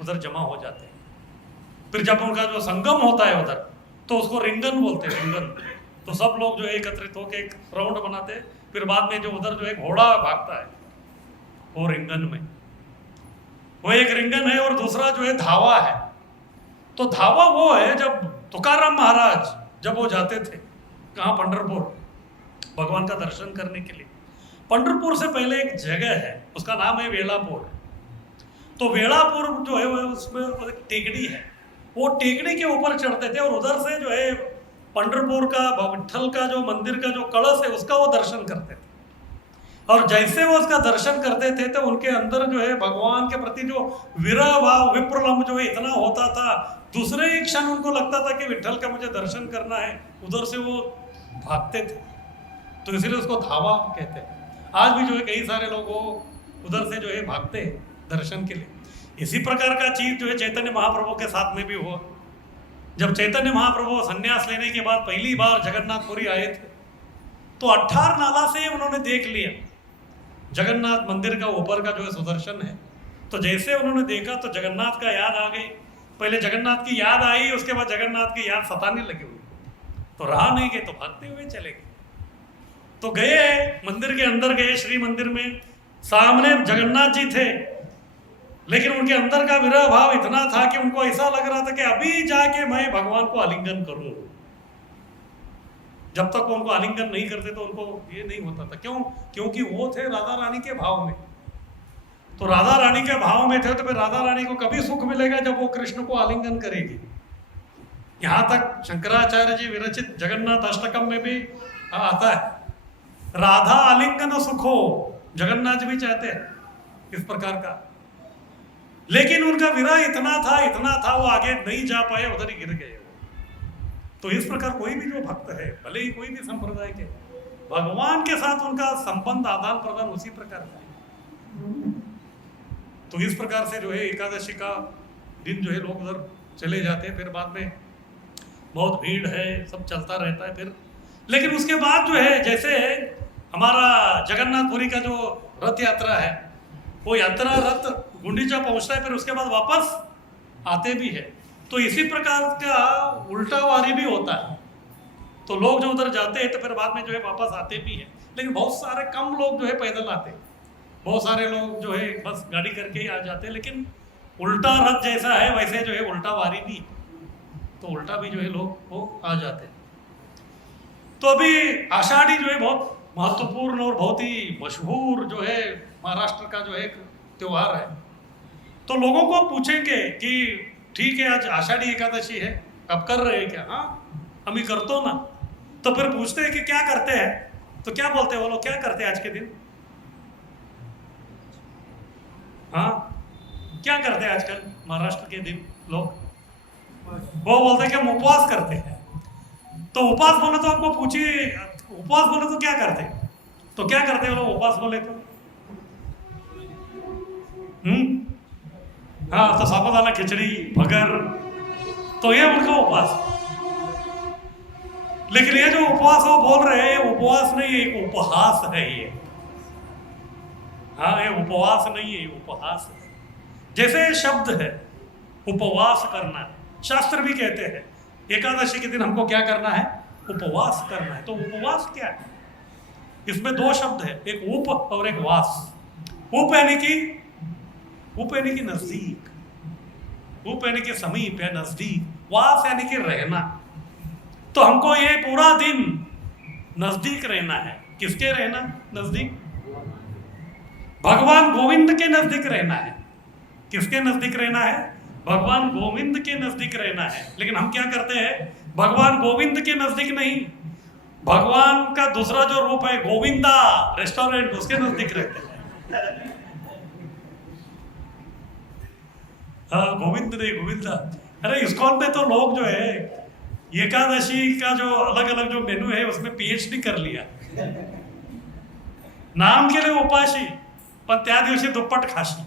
उधर जमा हो जाते हैं। फिर जब उनका जो संगम होता है उधर तो उसको रिंगन बोलते हैं, रिंगन। तो सब लोग जो है एकत्रित होकर एक राउंड बनाते हैं। फिर बाद में जो उधर जो है घोड़ा भागता है वो रिंगन में, वो एक रिंगन है। और दूसरा जो है धावा है। तो धावा वो है जब तुकाराम महाराज जब वो जाते थे कहाँ, पंढरपुर, भगवान का दर्शन करने के लिए। पंढरपुर से पहले एक जगह है उसका नाम है वेलापुर। तो वेलापुर जो है उसमें एक टेकड़ी है, वो टेकड़ी के ऊपर चढ़ते थे और उधर से जो है पंढरपुर का विठ्ठल का जो मंदिर का जो कलश है उसका वो दर्शन करते थे। और जैसे वो उसका दर्शन करते थे तो उनके अंदर जो है भगवान के प्रति जो विरह भाव विप्रलम्ब जो है इतना होता था, दूसरे ही क्षण उनको लगता था कि विठ्ठल का मुझे दर्शन करना है, उधर से वो भागते थे। तो इसीलिए उसको धावा कहते हैं। आज भी जो है कई सारे लोग वो उधर से जो है भागते हैं दर्शन के लिए। इसी प्रकार का चीज जो है चैतन्य महाप्रभु के साथ में भी हुआ। जब चैतन्य महाप्रभु संन्यास लेने के बाद पहली बार जगन्नाथपुरी आए थे तो 18 नाला से उन्होंने देख लिया जगन्नाथ मंदिर का ऊपर का जो है सुदर्शन है। तो जैसे उन्होंने देखा तो जगन्नाथ का याद आ गई। पहले जगन्नाथ की याद आई, उसके बाद जगन्नाथ की याद सताने लगी उनको। तो रहा नहीं गए तो भागते हुए चले गए। तो गए मंदिर के अंदर गए, श्री मंदिर में, सामने जगन्नाथ जी थे, लेकिन उनके अंदर का विरह भाव इतना था कि उनको ऐसा लग रहा था कि अभी जाके मैं भगवान को आलिंगन करूं। जब तक वो उनको आलिंगन नहीं करते तो उनको ये नहीं होता था। क्यों? क्योंकि वो थे राधा रानी के भाव में। तो राधा रानी के भाव में थे तो फिर राधा रानी को कभी सुख मिलेगा जब वो कृष्ण को आलिंगन करेगी। यहां तक शंकराचार्य जी विरचित जगन्नाथ अष्टकम में भी आता है, राधा आलिंगन सुखो, जगन्नाथ जी भी चाहते हैं इस प्रकार का। लेकिन उनका विरह इतना था वो आगे नहीं जा पाए, उधर ही गिर गए। तो इस प्रकार कोई भी जो भक्त है, भले ही कोई भी संप्रदाय के, भगवान के साथ उनका संबंध आदान प्रदान उसी प्रकार का है। तो इस प्रकार से जो है एकादशी का दिन जो है लोग उधर चले जाते हैं। फिर बाद में बहुत भीड़ है, सब चलता रहता है। फिर लेकिन उसके बाद जो है जैसे हमारा जगन्नाथपुरी का जो रथ यात्रा है, वो यात्रा रथ गुंडीचा पहुंचता है, फिर उसके बाद वापस आते भी है। तो इसी प्रकार का उल्टा वारी भी होता है। तो लोग जो उधर जाते हैं तो फिर बाद में जो है वापस आते भी हैं। लेकिन बहुत सारे कम लोग जो है पैदल आते हैं, बहुत सारे लोग जो है बस गाड़ी करके ही आ जाते हैं। लेकिन उल्टा रथ जैसा है वैसे जो है उल्टा वारी भी है, तो उल्टा भी जो है लोग वो आ जाते हैं। तो अभी आषाढ़ी जो है बहुत महत्वपूर्ण और बहुत ही मशहूर जो है महाराष्ट्र का जो है एक त्योहार है। तो लोगों को पूछेंगे कि ठीक है आज आषाढ़ी एकादशी है, अब कर रहे हैं क्या? हाँ हम ही करतो ना। तो फिर पूछते हैं कि क्या करते हैं, तो क्या बोलते हैं वो लोग, क्या करते हैं आज के दिन? हाँ क्या करते हैं आजकल महाराष्ट्र के दिन लोग? वो बोलते हैं कि हम उपवास करते हैं। तो उपवास बोले तो आपको पूछिए, उपवास बोले तो क्या करते हैं? तो क्या करते हैं वो लोग उपवास बोले तो? हाँ तो साबुदाना खिचड़ी भगर, तो ये उनका उपवास। लेकिन ये जो उपवास वो बोल रहे हैं उपवास नहीं, एक उपहास है ये। हाँ ये उपवास नहीं है, उपहास है। जैसे शब्द है उपवास करना, शास्त्र भी कहते हैं एकादशी के दिन हमको क्या करना है? उपवास करना है। तो उपवास क्या है? इसमें दो शब्द है, एक उप और एक वास। उप यानी कि नजदीक, उप यानी कि समीप या नजदीक, वास यानी कि रहना। तो हमको ये पूरा दिन नजदीक रहना है। किसके रहना नजदीक? भगवान गोविंद के नजदीक रहना है। किसके नजदीक रहना है? भगवान गोविंद के नजदीक रहना है। लेकिन हम क्या करते हैं? भगवान गोविंद के नजदीक नहीं, भगवान का दूसरा जो रूप है गोविंदा रेस्टोरेंट, उसके नजदीक रहते हैं। हाँ गोविंद नहीं, गोविंदा। अरे इस्कॉन में तो लोग जो है एकादशी का जो अलग अलग जो मेनू है उसमें पीएचडी कर लिया। नाम के लिए उपाशी पण त्या दिवशी दुप्पट खाशी।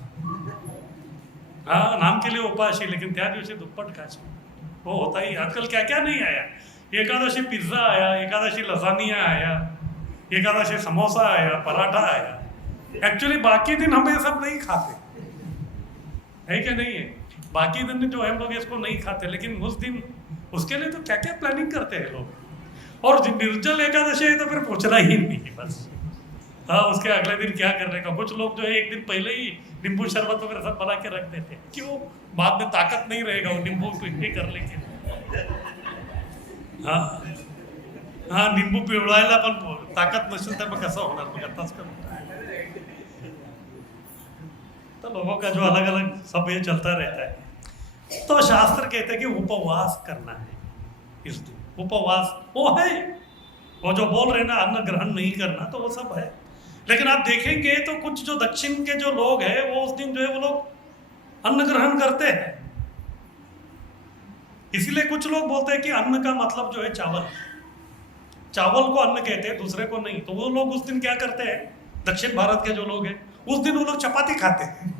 हाँ नाम के लिए उपाशी लेकिन त्या दिवशी दुप्पट खाशी। वो होता ही। आजकल क्या क्या नहीं आया, एकादशी पिज्जा आया, एकादशी लजानिया आया, एकादशी समोसा आया, पराठा आया। एक्चुअली बाकी दिन हम ये सब नहीं खाते, है क्या नहीं है? बाकी दिन जो है हम लोग इसको नहीं खाते, लेकिन उस दिन उसके लिए तो क्या क्या प्लानिंग करते हैं लोग। और निर्जल एकादशी है तो फिर पूछना ही नहीं बस। हाँ उसके अगले दिन क्या करने का। कुछ लोग जो है एक दिन पहले ही नींबू शरबत वगैरह सब बना के रख देते हैं, क्यों? बाद में ताकत नहीं रहेगा, वो नींबू पिघली कर लेंगे। हाँ हाँ नींबू पिवळायला पण ताकद नसेल तर मग कसं होणार? मग आताच कर। तो लोगों का जो अलग अलग सब ये चलता रहता है। तो शास्त्र कहते हैं कि उपवास करना है इस दिन। उपवास वो है, वो जो बोल रहे हैं ना अन्न ग्रहण नहीं करना, तो वो सब है। लेकिन आप देखेंगे तो कुछ जो दक्षिण के जो लोग हैं वो उस दिन जो है वो लोग अन्न ग्रहण करते हैं। इसीलिए कुछ लोग बोलते हैं कि अन्न का मतलब जो है चावल, चावल को अन्न कहते हैं, दूसरे को नहीं। तो वो लोग उस दिन क्या करते हैं, दक्षिण भारत के जो लोग हैं उस दिन वो लोग चपाती खाते हैं।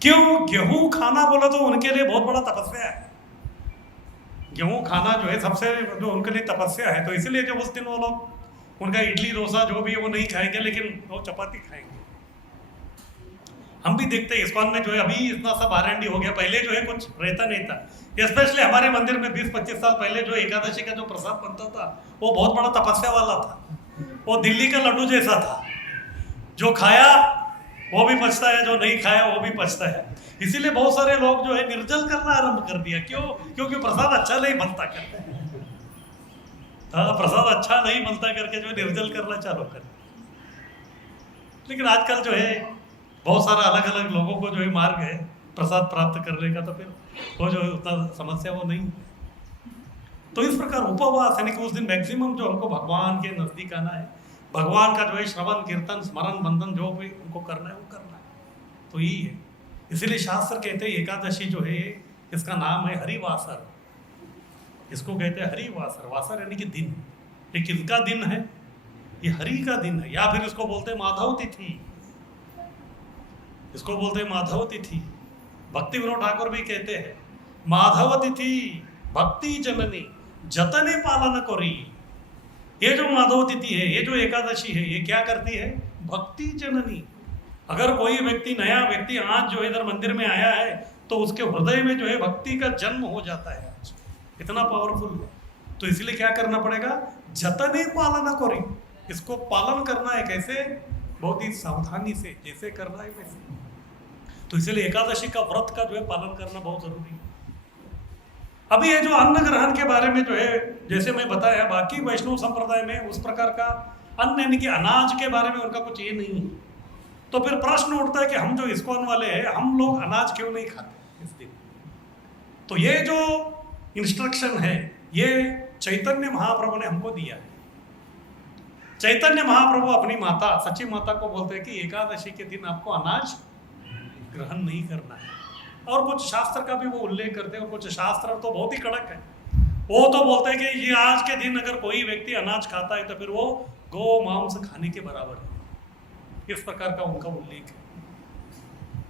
क्यों? गेहूं खाना बोला तो उनके लिए बहुत बड़ा तपस्या है। गेहूं खाना जो है सबसे जो उनके लिए तपस्या है। तो इसीलिए जब उस दिन वो लोग उनका इडली डोसा जो भी है वो नहीं खाएंगे, लेकिन वो चपाती खाएंगे। हम भी देखते हैं इस्कॉन में जो है अभी इतना सब R&D हो गया, पहले जो है कुछ रहता नहीं था। स्पेशली हमारे मंदिर में 20-25 साल पहले जो एकादशी का जो प्रसाद बनता था वो बहुत बड़ा तपस्या वाला था। वो दिल्ली का लड्डू जैसा था, जो खाया वो भी पचता है, जो नहीं खाया वो भी पचता है। इसीलिए बहुत सारे लोग जो है निर्जल करना आरंभ कर दिया। क्यों? क्योंकि प्रसाद अच्छा नहीं बनता करके। हाँ प्रसाद अच्छा नहीं बनता करके जो है निर्जल करना चालू कर। लेकिन आजकल जो है बहुत सारा अलग अलग लोगों को जो है मार्ग है प्रसाद प्राप्त करने का, तो फिर वो जो है उतना समस्या वो नहीं। तो इस प्रकार उपवास यानी कि उस दिन मैक्सिमम जो हमको भगवान के नजदीक आना है, भगवान का जो है श्रवण कीर्तन स्मरण बंधन जो भी उनको करना है वो करना है। तो यही है। इसीलिए शास्त्र कहते हैं एकादशी जो है इसका नाम है हरिवासर। इसको कहते हैं हरिवासर। वासर यानी कि दिन। ये किसका दिन है? ये हरि का दिन है। या फिर इसको बोलते हैं माधव तिथि, इसको बोलते हैं माधव तिथि। भक्ति विनोद ठाकुर भी कहते हैं माधव तिथि भक्ति जननी जतने पालन करी। ये जो माधव तिथि है, ये जो एकादशी है, ये क्या करती है? भक्ति जननी। अगर कोई व्यक्ति नया व्यक्ति आज जो इधर मंदिर में आया है तो उसके हृदय में जो है भक्ति का जन्म हो जाता है। इतना पावरफुल है। तो इसलिए क्या करना पड़ेगा? जतने पालन करी। इसको पालन करना है कैसे? बहुत ही सावधानी से, जैसे करना है वैसे। तो इसलिए एकादशी का व्रत का जो है पालन करना बहुत जरूरी है। अभी ये जो अन्न ग्रहण के बारे में जो है, जैसे मैं बताया, बाकी वैष्णव संप्रदाय में उस प्रकार का अन्न यानी कि अनाज के बारे में उनका कुछ ये नहीं है। तो फिर प्रश्न उठता है कि हम जो इस्कॉन वाले हैं, हम लोग अनाज क्यों नहीं खाते इस दिन? तो ये जो इंस्ट्रक्शन है, ये चैतन्य महाप्रभु ने हमको दिया है। चैतन्य महाप्रभु अपनी माता, सच्ची माता को बोलते हैं कि एकादशी के दिन आपको अनाज ग्रहण नहीं करना है। और कुछ शास्त्र का भी वो उल्लेख करते हैं, और कुछ शास्त्र तो बहुत ही कड़क है। वो तो बोलते हैं कि ये आज के दिन अगर कोई व्यक्ति अनाज खाता है तो फिर वो गौ मांस खाने के बराबर है, इस प्रकार का उनका उल्लेख है।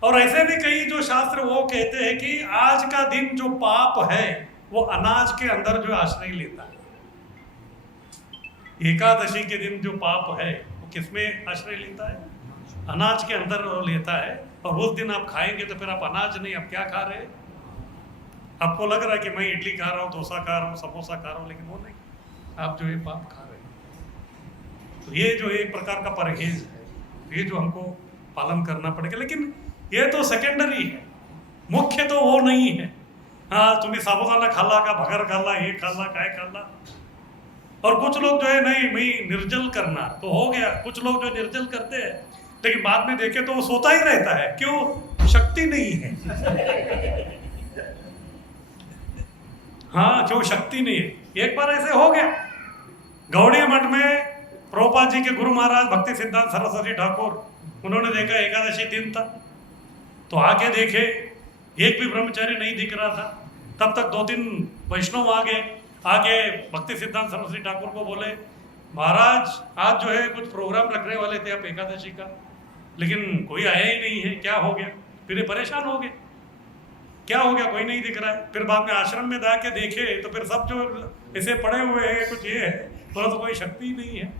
और ऐसे भी कई जो शास्त्र वो कहते हैं कि आज का दिन जो पाप है वो अनाज के अंदर जो आश्रय लेता है। एकादशी के दिन जो पाप है वो किसमें आश्रय लेता है? अनाज के अंदर वो लेता है। और उस दिन आप खाएंगे तो फिर आप अनाज नहीं, आप क्या खा रहे हैं? आपको लग रहा है कि मैं इडली खा रहा हूँ, डोसा खा रहा हूँ, समोसा खा रहा हूँ, लेकिन वो नहीं, आप जो है पाप खा रहे हैं। तो ये जो एक प्रकार का परहेज है, ये जो हमको पालन करना पड़ेगा। लेकिन ये तो सेकेंडरी है, मुख्य तो वो नहीं है। हाँ, तुम्हें साबुदाना खाला का, भगर खाला, ये खाला, काय खाला। और कुछ लोग जो है नहीं, मैं निर्जल करना तो हो गया। कुछ लोग जो निर्जल करते हैं लेकिन बाद में देखे तो वो सोता ही रहता है। क्यों? शक्ति नहीं है। हाँ, क्यों? शक्ति नहीं है। एक बार ऐसे हो गया, गौड़िया मठ में प्रभुपाद जी के गुरु महाराज भक्ति सिद्धांत सरस्वती ठाकुर, उन्होंने देखा एकादशी दिन था, तो आके देखे एक भी ब्रह्मचारी नहीं दिख रहा था। तब तक 2-3 वैष्णव आगे भक्ति सिद्धांत सरस्वती ठाकुर को बोले, महाराज आज जो है कुछ प्रोग्राम रखने वाले थे आप एकादशी का, लेकिन कोई आया ही नहीं है, क्या हो गया? फिर ये परेशान हो गए, क्या हो गया, कोई नहीं दिख रहा है। फिर बाद में आश्रम में जाके देखे तो फिर सब जो ऐसे पड़े हुए हैं, कुछ ये है, तो कोई शक्ति ही नहीं है।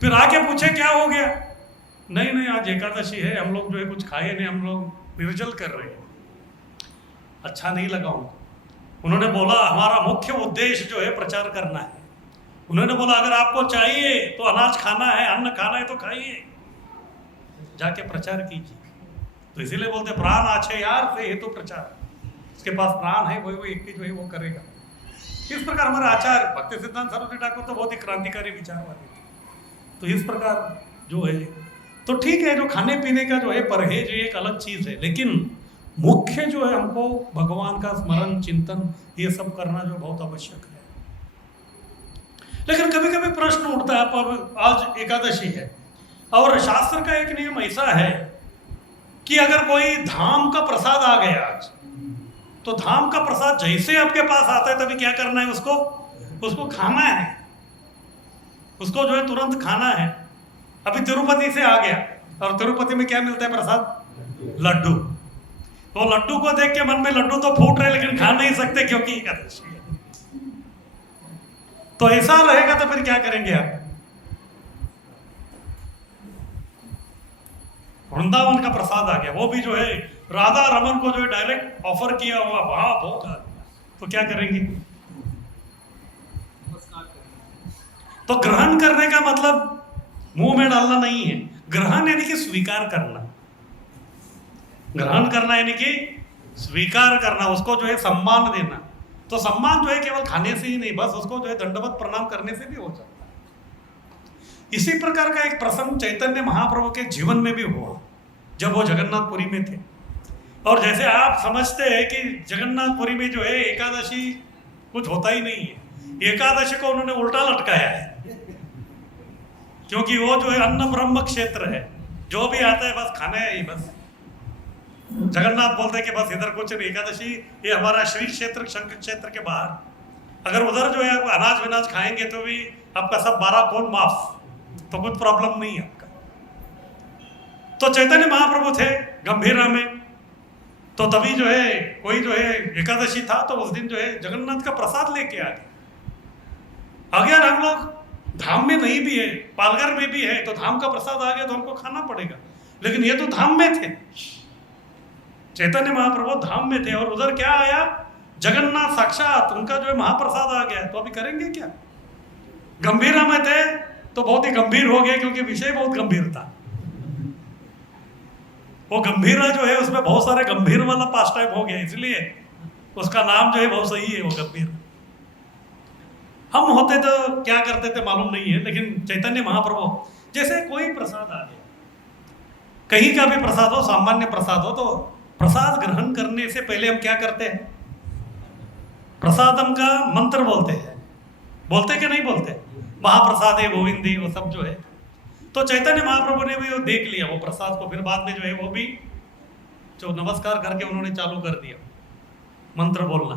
फिर आके पूछे क्या हो गया? नहीं, आज एकादशी है, हम लोग जो है कुछ खाए नहीं, हम लोग निर्जल कर रहे हैं। अच्छा नहीं लगा उनको। उन्होंने बोला हमारा मुख्य उद्देश्य जो है प्रचार करना है। उन्होंने बोला अगर आपको चाहिए तो अनाज खाना है, अन्न खाना है तो खाइए, जाके प्रचार कीजिए। तो इसीलिए बोलते प्राण आछे यार से ये तो प्रचार, इसके पास प्राण है वही व्यक्ति जो है वो करेगा। इस प्रकार हमारे आचार्य भक्ति सिद्धांत सरस्वती ठाकुर तो बहुत ही क्रांतिकारी विचार वाले थे। तो इस प्रकार जो है तो ठीक है, जो खाने पीने का जो है परहेज ये एक अलग चीज है, लेकिन मुख्य जो है हमको भगवान का स्मरण, चिंतन, ये सब करना जो बहुत आवश्यक है। लेकिन कभी कभी प्रश्न उठता है, अब आज एकादशी है और शास्त्र का एक नियम ऐसा है कि अगर कोई धाम का प्रसाद आ गया आज, तो धाम का प्रसाद जैसे आपके पास आता है तभी क्या करना है? उसको खाना है, उसको जो है तुरंत खाना है। अभी तिरुपति से आ गया और तिरुपति में क्या मिलता है प्रसाद? लड्डू। तो लड्डू को देख के मन में लड्डू तो फूट रहे, लेकिन खा नहीं सकते क्योंकि एकादशी है। तो ऐसा रहेगा तो फिर क्या करेंगे आप? वृंदावन का प्रसाद आ गया, वो भी जो है राधा रमन को जो है डायरेक्ट ऑफर किया हुआ, वहां भोग, तो क्या करेंगे? तो ग्रहण करने का मतलब मुंह में डालना नहीं है। ग्रहण यानी कि स्वीकार करना। ग्रहण करना यानी कि स्वीकार करना, उसको जो है सम्मान देना। तो सम्मान जो है केवल खाने से ही नहीं, बस उसको जो है दंडवत प्रणाम करने से भी हो जाता है। इसी प्रकार का एक प्रसंग चैतन्य महाप्रभु के जीवन में भी हुआ जब वो जगन्नाथपुरी में थे। और जैसे आप समझते हैं कि जगन्नाथपुरी में जो है एकादशी कुछ होता ही नहीं है, एकादशी को उन्होंने उल्टा लटकाया है, क्योंकि वो जो है अन्न ब्रह्म क्षेत्र है, जो भी आता है बस खाना है ही बस। जगन्नाथ बोलते हैं कि बस इधर कुछ नहीं, एकादशी ये हमारा श्री क्षेत्र, शंख क्षेत्र के बाहर, अगर उधर जो है आप अनाज विनाज खाएंगे तो भी आपका सब 12 कोण माफ, तो कुछ प्रॉब्लम नहीं है आपका। तो चैतन्य महाप्रभु थे गंभीरा में, तो तभी जो है कोई जो है एकादशी था, तो उस दिन जो है जगन्नाथ का प्रसाद लेके आ गए। अगर हम लोग धाम में नहीं भी है, पालघर में भी है, तो धाम का प्रसाद आ गया तो हमको खाना पड़ेगा। लेकिन ये तो धाम में थे, चैतन्य महाप्रभु धाम में थे, और उधर क्या आया? जगन्नाथ साक्षात, उनका जो है महाप्रसाद आ गया, तो अभी करेंगे क्या? गंभीरा में थे तो बहुत ही गंभीर हो गए, क्योंकि विषय बहुत गंभीर था। वो गंभीरा जो है उसमें बहुत सारे गंभीर वाला पास टाइम हो गया, इसलिए उसका नाम जो है बहुत सही है, वो गंभीर। हम होते तो क्या करते थे मालूम नहीं है, लेकिन चैतन्य महाप्रभु जैसे कोई प्रसाद आ गया, कहीं का भी प्रसाद हो, सामान्य प्रसाद हो, तो प्रसाद ग्रहण करने से पहले हम क्या करते हैं? प्रसादम का मंत्र बोलते हैं। बोलते कि नहीं बोलते? महाप्रसाद है गोविंदी, वो सब जो है। तो चैतन्य महाप्रभु ने भी वो देख लिया वो प्रसाद को, फिर बाद में जो है वो भी जो नमस्कार करके उन्होंने चालू कर दिया मंत्र बोलना।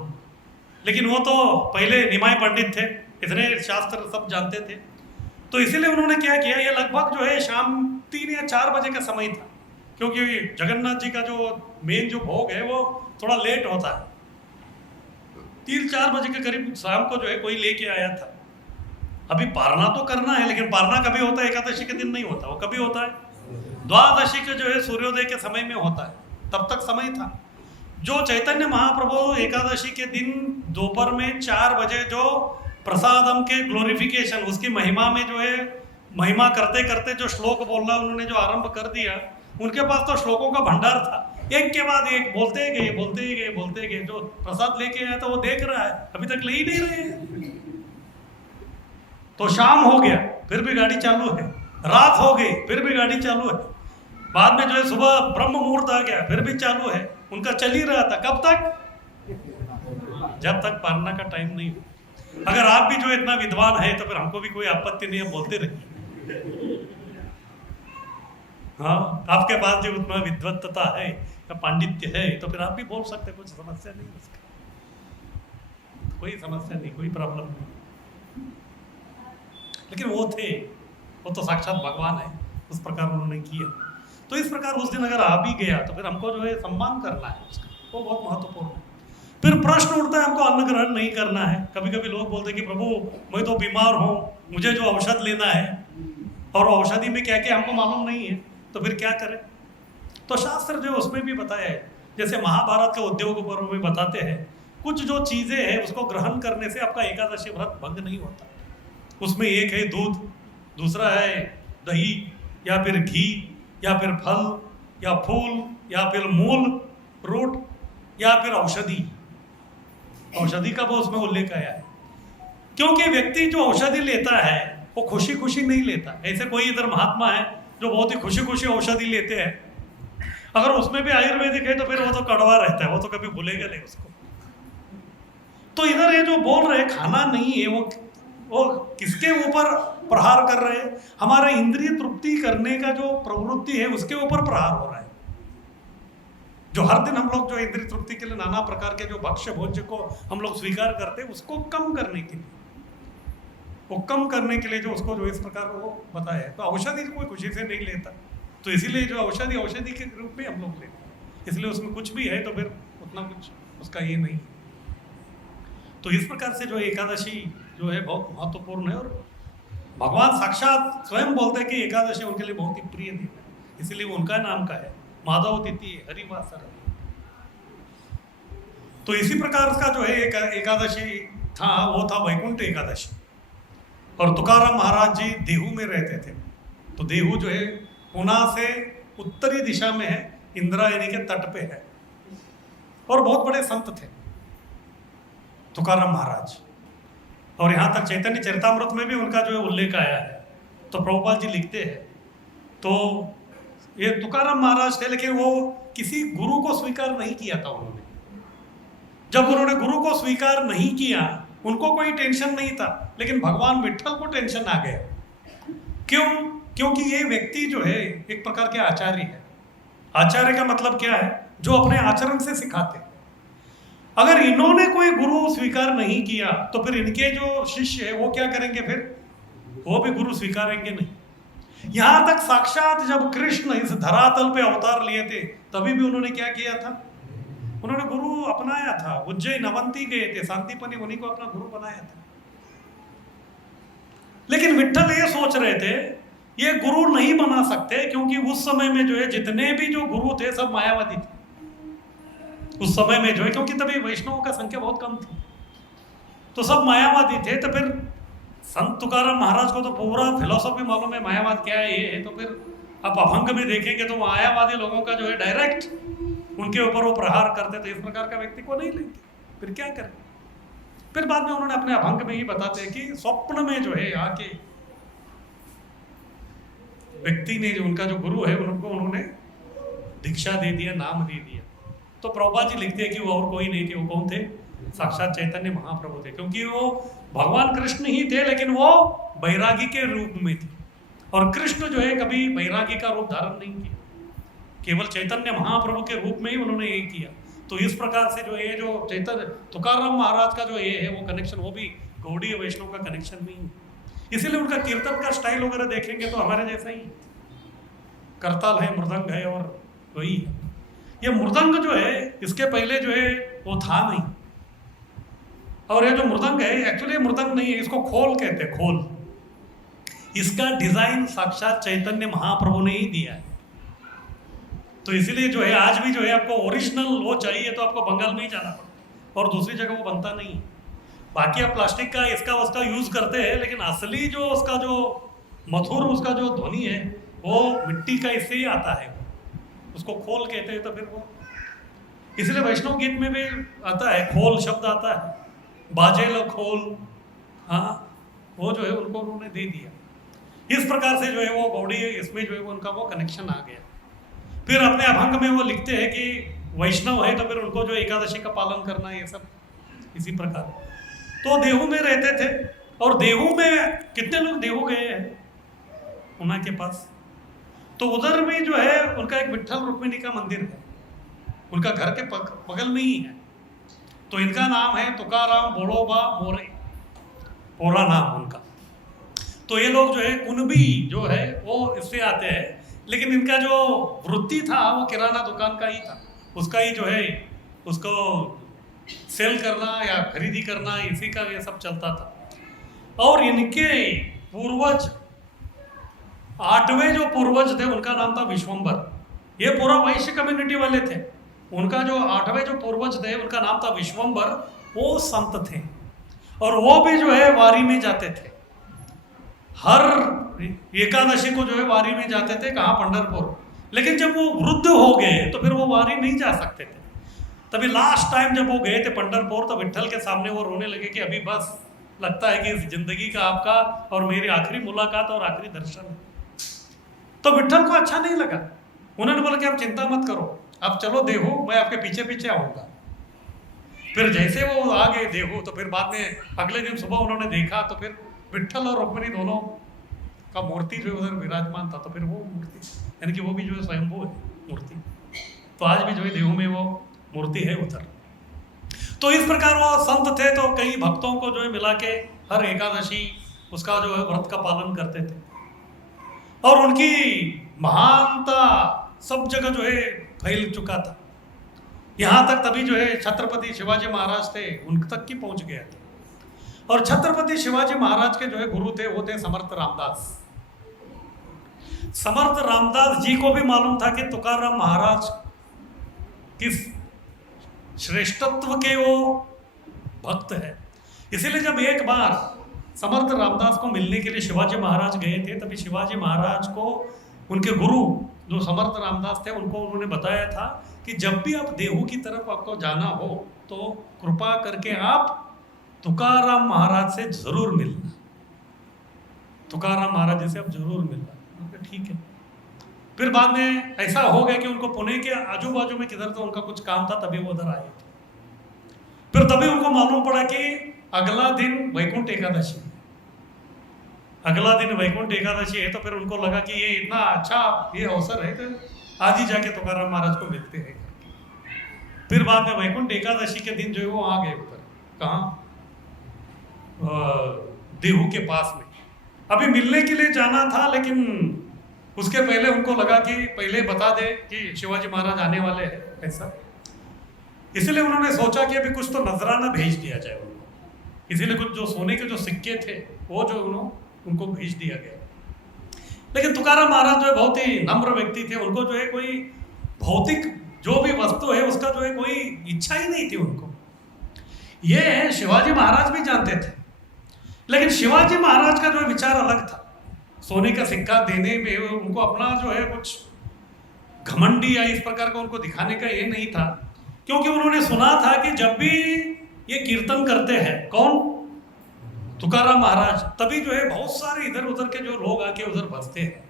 लेकिन वो तो पहले निमाय पंडित थे, इतने शास्त्र सब जानते थे, तो इसीलिए उन्होंने क्या किया, ये लगभग जो है शाम 3 या 4 बजे का समय था, क्योंकि जगन्नाथ जी का जो मेन जो भोग है वो थोड़ा लेट होता है। 3-4 बजे के करीब शाम को जो है कोई लेके आया था। अभी पारना तो करना है, लेकिन पारना कभी होता है? एकादशी के दिन नहीं होता, वो कभी होता है द्वादशी के जो है सूर्योदय के समय में होता है, तब तक समय था। जो चैतन्य महाप्रभु एकादशी के दिन दोपहर में 4 बजे जो प्रसादम के ग्लोरिफिकेशन, उसकी महिमा में जो है महिमा करते करते जो श्लोक बोलना उन्होंने जो आरंभ कर दिया, उनके पास तो श्लोकों का भंडार था, एक के बाद एक बोलते गए बोलते ही गए बोलते गए। जो प्रसाद लेके आया था वो देख रहा है, अभी तक ले ही नहीं रहे हैं। तो शाम हो गया फिर भी गाड़ी चालू है, रात हो गई फिर भी गाड़ी चालू है, बाद में जो है सुबह ब्रह्म मुहूर्त आ गया फिर भी चालू है, उनका चल ही रहा था। कब तक? जब तक पारना का टाइम नहीं हो। अगर आप भी जो इतना विद्वान है तो फिर हमको भी कोई आपत्ति नहीं है, बोलते रहिए। हाँ, आपके पास जो उतना विद्वत्ता है या पांडित्य है तो फिर आप भी बोल सकते, कुछ समस्या नहीं उसका, कोई समस्या नहीं, कोई प्रॉब्लम नहीं। लेकिन वो थे, वो तो साक्षात भगवान है, उस प्रकार उन्होंने किया। तो इस प्रकार उस दिन अगर आ भी गया तो फिर हमको जो है सम्मान करना है उसका, वो बहुत महत्वपूर्ण है। फिर प्रश्न उठता है हमको अन्न ग्रहण नहीं करना है। कभी कभी लोग बोलते हैं कि प्रभु मैं तो बीमार हूँ, मुझे जो औषध लेना है और औषधि में क्या क्या हमको मालूम नहीं है, तो फिर क्या करें? तो शास्त्र जो उसमें भी बताया है, जैसे महाभारत के उद्योग पर्व में बताते हैं, कुछ जो चीज़ें हैं उसको ग्रहण करने से आपका एकादशी व्रत भंग नहीं होता। उसमें एक है दूध, दूसरा है दही या फिर घी या फिर फल या फूल या फिर मूल रूट या फिर औषधि। औषधि का वो उसमें उल्लेख आया है, क्योंकि व्यक्ति जो औषधि लेता है वो खुशी खुशी नहीं लेता। ऐसे कोई इधर महात्मा है जो बहुत ही खुशी खुशी औषधि लेते हैं, अगर उसमें भी आयुर्वेदिक है तो फिर वो तो कड़वा रहता है, वो तो कभी भूलेगा नहीं उसको। तो इधर ये जो बोल रहे खाना नहीं है, वो किसके ऊपर प्रहार कर रहे हैं? हमारे इंद्रिय तृप्ति करने का जो प्रवृत्ति है उसके ऊपर प्रहार हो रहा है। जो हर दिन हम लोग जो इंद्रिय तृप्ति के लिए नाना प्रकार के जो भक्ष्य भोज्य को हम लोग स्वीकार करते हैं, उसको कम करने के लिए, वो कम करने के लिए जो उसको जो इस प्रकार वो बताया है। तो औषधि कोई खुशी से नहीं लेता, तो इसीलिए जो औषधि के रूप में हम लोग लेते हैं, इसलिए उसमें कुछ भी है तो फिर उतना कुछ उसका ये नहीं। तो इस प्रकार से जो एकादशी जो है बहुत महत्वपूर्ण है, और भगवान साक्षात स्वयं बोलते हैं कि एकादशी उनके लिए बहुत ही प्रिय दिन है, इसीलिए वो उनका नाम का है माधव तिथि हरिवासर। तो इसी प्रकार का जो है एकादशी था, वो था वैकुंठ एकादशी। और तुकाराम महाराज जी देहू में रहते थे, तो देहू जो है पुणे से उत्तरी दिशा में है, इंद्रायणी के तट पे है, और बहुत बड़े संत थे तुकाराम महाराज। और यहाँ तक चैतन्य चरितामृत में भी उनका जो है उल्लेख आया है। तो प्रभुपाद जी लिखते हैं, तो ये तुकाराम महाराज थे, लेकिन वो किसी गुरु को स्वीकार नहीं किया था उन्होंने। जब उन्होंने गुरु को स्वीकार नहीं किया, उनको कोई टेंशन नहीं था, लेकिन भगवान विठल को टेंशन आ गया। क्यों? क्योंकि ये व्यक्ति जो है एक प्रकार के आचार्य है। आचार्य का मतलब क्या है? जो अपने आचरण से सिखाते। अगर इन्होंने कोई गुरु स्वीकार नहीं किया तो फिर इनके जो शिष्य है वो क्या करेंगे? फिर वो भी गुरु स्वीकारेंगे नहीं। यहां तक साक्षात जब कृष्ण इस धरातल पे अवतार लिए थे, तभी भी उन्होंने क्या किया था? उन्होंने गुरु अपनाया था। उज्जैन अवंती गए थे, शांतिपनी उन्हीं को अपना गुरु बनाया था। लेकिन विठल ये सोच रहे थे ये गुरु नहीं बना सकते, क्योंकि उस समय में जो है जितने भी जो गुरु थे सब मायावादी थे उस समय में जो है, क्योंकि तभी वैष्णवों का संख्या बहुत कम थी, तो सब मायावादी थे। तो फिर संत तुकाराम महाराज को तो पूरा फिलोसॉफी मालूम है, मायावाद क्या है ये है, तो फिर आप अभंग में देखेंगे तो मायावादी लोगों का जो है डायरेक्ट उनके ऊपर वो प्रहार करते, तो इस प्रकार का व्यक्ति को नहीं लेंगे, फिर क्या करें। फिर बाद में उन्होंने अपने अभंग में ही बताते हैं कि स्वप्न में जो है आके व्यक्ति ने, जो उनका जो गुरु है, उनको उन्होंने दीक्षा दे दिया, नाम दे दिया। तो प्रभुपाद जी लिखते हैं कि वो और कोई नहीं थे, वो कौन थे? साक्षात चैतन्य महाप्रभु थे, क्योंकि वो भगवान कृष्ण ही थे, लेकिन वो बैरागी के रूप में थे। और कृष्ण जो है कभी बैरागी का रूप धारण नहीं किया, केवल चैतन्य महाप्रभु के रूप में ही उन्होंने ये किया। तो इस प्रकार से जो ये जो चैतन्य तुकाराम महाराज का जो ये है वो कनेक्शन, वो भी गौड़ीय वैष्णव का कनेक्शन नहीं है। इसीलिए उनका कीर्तन का स्टाइल वगैरह देखेंगे तो हमारे जैसा ही, करताल है, मृदंग है, और वही है। ये मृदंग जो है इसके पहले जो है वो था नहीं, और ये जो मृदंग है एक्चुअली मृदंग नहीं है, इसको खोल कहते हैं, खोल। इसका डिजाइन साक्षात चैतन्य महाप्रभु ने ही दिया है। तो इसीलिए जो है आज भी जो है आपको ओरिजिनल वो चाहिए तो आपको बंगाल में ही जाना पड़ता है, और दूसरी जगह वो बनता नहीं है। बाकी आप प्लास्टिक का इसका उसका यूज करते हैं, लेकिन असली जो उसका जो मधुर उसका जो ध्वनि है वो मिट्टी का इससे ही आता है, उसको खोल कहते हैं। तो फिर वो इसलिए वैष्णव गीत में भी आता है, खोल शब्द आता है, बाजे लो खोल, हाँ, वो जो है उनको उन्होंने दे दिया। इस प्रकार से जो है वो गौड़ी इसमें जो है उनका वो कनेक्शन आ गया। फिर अपने अभंग में वो लिखते हैं कि वैष्णव है तो फिर उनको जो एकादशी का पालन करना, ये सब इसी प्रकार। तो देहू में रहते थे, और देहू में कितने लोग देहू गए हैं उना के पास, तो उधर भी जो है उनका एक विठ्ठल रुक्मिणी का मंदिर है, उनका घर के बगल में ही है। तो इनका नाम है तुकाराम बोड़ोबा मोरे, पूरा नाम उनका। तो ये लोग जो है कुनबी जो है वो इससे आते हैं, लेकिन इनका जो वृत्ति था वो किराना दुकान का ही था, उसका ही जो है उसको सेल करना या खरीदी करना, इसी का ये सब चलता था। और इनके पूर्वज 8वें जो पूर्वज थे उनका नाम था विश्वंभर। ये पूरा वैश्य कम्युनिटी वाले थे। उनका जो 8वें जो पूर्वज थे उनका नाम था विश्वंभर। वो संत थे और वो भी जो है वारी में जाते थे, हर एकादशी को जो है वारी में जाते थे। कहाँ? पंढरपुर। लेकिन जब वो वृद्ध हो गए तो फिर वो वारी नहीं जा सकते थे। तभी लास्ट टाइम जब वो गए थे पंढरपुर तो विट्ठल के सामने वो रोने लगे कि अभी बस लगता है कि इस जिंदगी का आपका और मेरी आखिरी मुलाकात और आखिरी दर्शन है। तो विट्ठल को अच्छा नहीं लगा। उन्होंने बोला कि आप चिंता मत करो, आप चलो देहू, मैं आपके पीछे पीछे आऊँगा। फिर जैसे वो आ गए देहू तो फिर बाद में अगले दिन सुबह उन्होंने देखा तो फिर विट्ठल और रुक्मिणी दोनों का मूर्ति जो उधर विराजमान था। तो फिर वो मूर्ति यानी कि वो भी जो है स्वयंभू है मूर्ति। तो आज भी जो है देहू में वो मूर्ति है उधर। तो इस प्रकार वो संत थे तो कई भक्तों को जो है मिला के हर एकादशी उसका जो है व्रत का पालन करते थे। और उनकी महानता सब जगह जो है फैल चुका था। यहाँ तक तभी जो है छत्रपति शिवाजी महाराज थे उन तक की पहुँच गया था। और छत्रपति शिवाजी महाराज के जो है गुरु थे वो थे समर्थ रामदास। समर्थ रामदास जी को भी मालूम था कि तुकाराम महाराज किस श्रेष्ठत्व के वो भक्त है। इसीलिए जब एक बार समर्थ रामदास को मिलने के लिए शिवाजी महाराज गए थे तभी शिवाजी महाराज को उनके गुरु जो समर्थ रामदास थे उनको उन्होंने बताया था कि जब भी आप देहू की तरफ आपको जाना हो तो कृपा करके आप तुकाराम महाराज से जरूर मिलना, तुकाराम महाराज से आप जरूर मिलना। ठीक है। फिर बाद में ऐसा हो गया कि उनको पुणे के आजू बाजू में किधर तो उनका कुछ काम था तभी वो उधर आए थे। फिर तभी उनको मालूम पड़ा कि अगला दिन वैकुंठ एकादशी है, अगला दिन वैकुंठ एकादशी है। तो फिर उनको लगा कि ये इतना अच्छा ये अवसर है तो आज ही जाके तुकाराम महाराज को मिलते हैं। फिर बाद में वैकुंठ एकादशी के दिन जो है वो आ गए उधर। कहाँ? देहू के पास में। अभी मिलने के लिए जाना था लेकिन उसके पहले उनको लगा कि पहले बता दे कि शिवाजी महाराज आने वाले हैं ऐसा। इसलिए उन्होंने सोचा कि अभी कुछ तो नजराना भेज दिया जाए उनको। इसीलिए कुछ जो सोने के जो सिक्के थे वो जो उनको भेज दिया गया। लेकिन तुकाराम महाराज जो है बहुत ही नम्र व्यक्ति थे। उनको जो है कोई भौतिक जो भी वस्तु है उसका जो है कोई इच्छा ही नहीं थी उनको। ये शिवाजी महाराज भी जानते थे लेकिन शिवाजी महाराज का जो विचार अलग था। सोने का सिक्का देने में उनको अपना जो है कुछ घमंडी या इस प्रकार का उनको दिखाने का ये नहीं था, क्योंकि उन्होंने सुना था कि जब भी ये कीर्तन करते हैं, कौन, तुकाराम महाराज, तभी जो है बहुत सारे इधर उधर के जो लोग आके उधर बसते हैं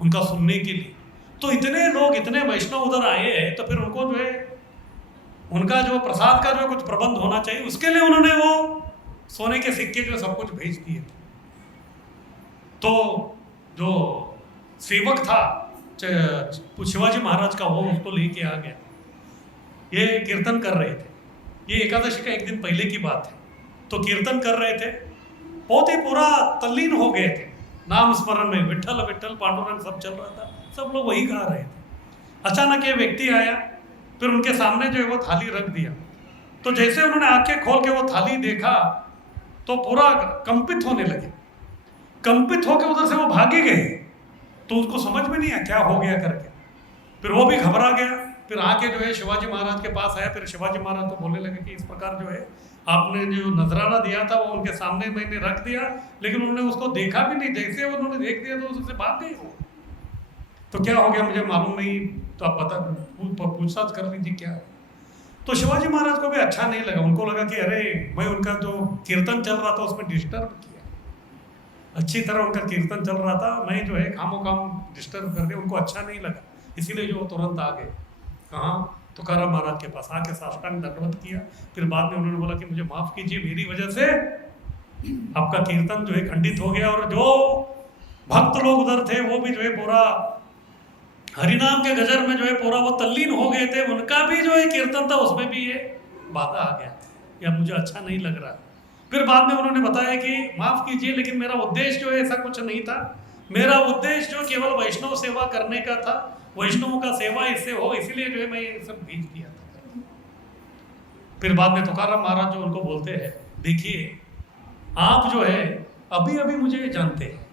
उनका सुनने के लिए। तो इतने लोग, इतने वैष्णव उधर आए हैं, तो फिर उनको जो है उनका जो प्रसाद का जो कुछ प्रबंध होना चाहिए, उसके लिए उन्होंने वो सोने के सिक्के जो सब कुछ भेज दिए थे। तो जो सेवक था शिवाजी महाराज का, वो उसको लेके आ गया। ये कीर्तन कर रहे थे, ये एकादशी का एक दिन पहले की बात है। तो कीर्तन कर रहे थे, बहुत ही पूरा तल्लीन हो गए थे नाम स्मरण में, विठल विठल पांडुरंग सब चल रहा था, सब लोग वही गा रहे थे। अचानक ये व्यक्ति आया, फिर उनके सामने जो है वो थाली रख दिया। तो जैसे उन्होंने आंखें खोल के वो थाली देखा तो पूरा कंपित होने लगे। कंपित होकर उधर से वो भागे गए। तो उसको समझ में नहीं आया क्या हो गया करके। फिर वो भी घबरा गया, फिर आके जो है शिवाजी महाराज के पास आया। फिर शिवाजी महाराज को बोलने लगे कि इस प्रकार जो है आपने जो नजराना दिया था वो उनके सामने मैंने रख दिया, लेकिन उन्होंने उसको देखा भी नहीं। जैसे उन्होंने देख दिया तो उससे भाग गए हो। तो क्या हो गया मुझे मालूम नहीं, तो आप बता, पूछताछ कर लीजिए क्या। तो शिवाजी महाराज को भी अच्छा नहीं लगा। उनको लगा कि अरे मैं उनका जो कीर्तन चल रहा था उसमें डिस्टर्ब किया, अच्छी तरह उनका कीर्तन चल रहा था, मैं जो है खामो काम डिस्टर्ब कर दिया। उनको अच्छा नहीं लगा, इसीलिए जो तुरंत आ गए कहाँ, तुकाराम महाराज के पास आके साष्टांग दंडवत किया। फिर बाद में उन्होंने बोला कि मुझे माफ कीजिए, मेरी वजह से आपका कीर्तन जो है खंडित हो गया। और जो भक्त लोग उधर थे वो भी जो है पूरा हरिनाम के गजर में जो है पूरा वो तल्लीन हो गए थे। उनका भी जो है कीर्तन था उसमें भी ये बाधा आ गया, या मुझे अच्छा नहीं लग रहा। फिर बाद में उन्होंने बताया कि माफ कीजिए, लेकिन मेरा उद्देश्य जो है ऐसा कुछ नहीं था। मेरा उद्देश्य जो केवल वैष्णव सेवा करने का था, वैष्णवों का सेवा इससे हो, इसीलिए जो है मैं ये सब भेज दिया था। फिर बाद में तुकाराम महाराज जो उनको बोलते हैं, देखिए आप जो है अभी अभी मुझे जानते हैं।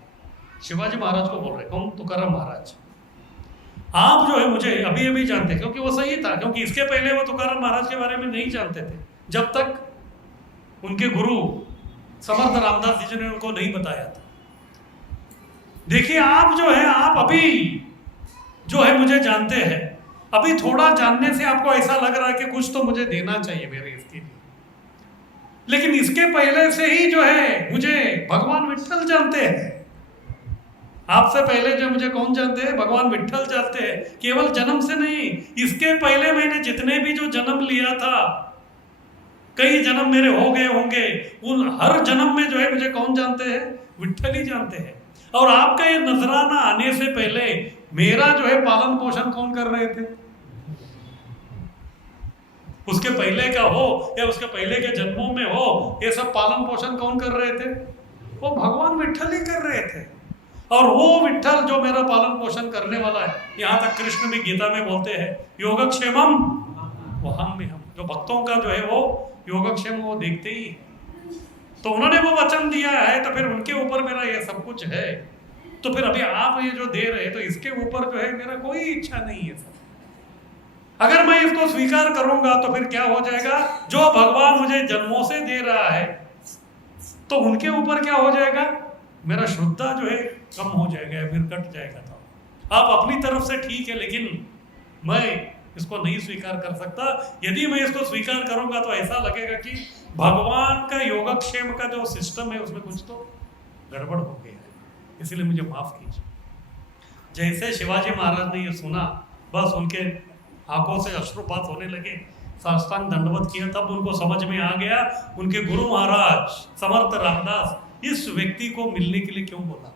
शिवाजी महाराज को बोल रहे, कौन, तुकाराम महाराज, आप जो है मुझे अभी अभी जानते हैं। क्योंकि वो सही था, क्योंकि इसके पहले वो तुकाराम महाराज के बारे में नहीं जानते थे, जब तक उनके गुरु समर्थ रामदास जी ने उनको नहीं बताया था। देखिए आप जो है, आप अभी जो है मुझे जानते हैं, अभी थोड़ा जानने से आपको ऐसा लग रहा है कि कुछ तो मुझे देना चाहिए मेरे इसके लिए, लेकिन इसके पहले से ही जो है मुझे भगवान विठल जानते हैं। आपसे पहले जो मुझे कौन जानते हैं, भगवान विठल जानते हैं। केवल जन्म से नहीं, इसके पहले मैंने जितने भी जो जन्म लिया था, कई जन्म मेरे हो गए होंगे, उन हर जन्म में जो है मुझे कौन जानते हैं, विठल ही जानते हैं। और आपका ये नजराना आने से पहले मेरा जो है पालन पोषण कौन कर रहे थे, उसके पहले का हो या उसके पहले के जन्मों में हो, ये सब पालन पोषण कौन कर रहे थे, वो भगवान विठल ही कर रहे थे। और वो विठल जो मेरा पालन पोषण करने वाला है, यहाँ तक कृष्ण भी गीता में बोलते हैं, योगक्षेमम वहम में हम, जो भक्तों का जो है वो योगक्षेम वो देखते ही। तो उन्होंने वो वचन दिया है, तो फिर उनके ऊपर मेरा ये सब कुछ है। तो फिर अभी आप ये जो दे रहे हैं, तो इसके ऊपर जो है मेरा कोई इच्छा नहीं है सब। अगर मैं इसको स्वीकार करूंगा तो फिर क्या हो जाएगा, जो भगवान मुझे जन्मों से दे रहा है तो उनके ऊपर क्या हो जाएगा, मेरा श्रद्धा जो है कम हो जाएगा, फिर कट जाएगा। तो आप अपनी तरफ से ठीक है, लेकिन मैं इसको नहीं स्वीकार कर सकता। यदि मैं इसको स्वीकार करूंगा तो ऐसा लगेगा कि भगवान का योगक्षेम का जो सिस्टम है उसमें कुछ तो गड़बड़ हो गया है, इसलिए मुझे माफ कीजिए। जैसे शिवाजी महाराज ने ये सुना, बस उनके आंखों से अश्रुपात होने लगे, साष्टांग दंडवत किया। तब उनको समझ में आ गया उनके गुरु महाराज समर्थ रामदास इस व्यक्ति को मिलने के लिए क्यों बोला।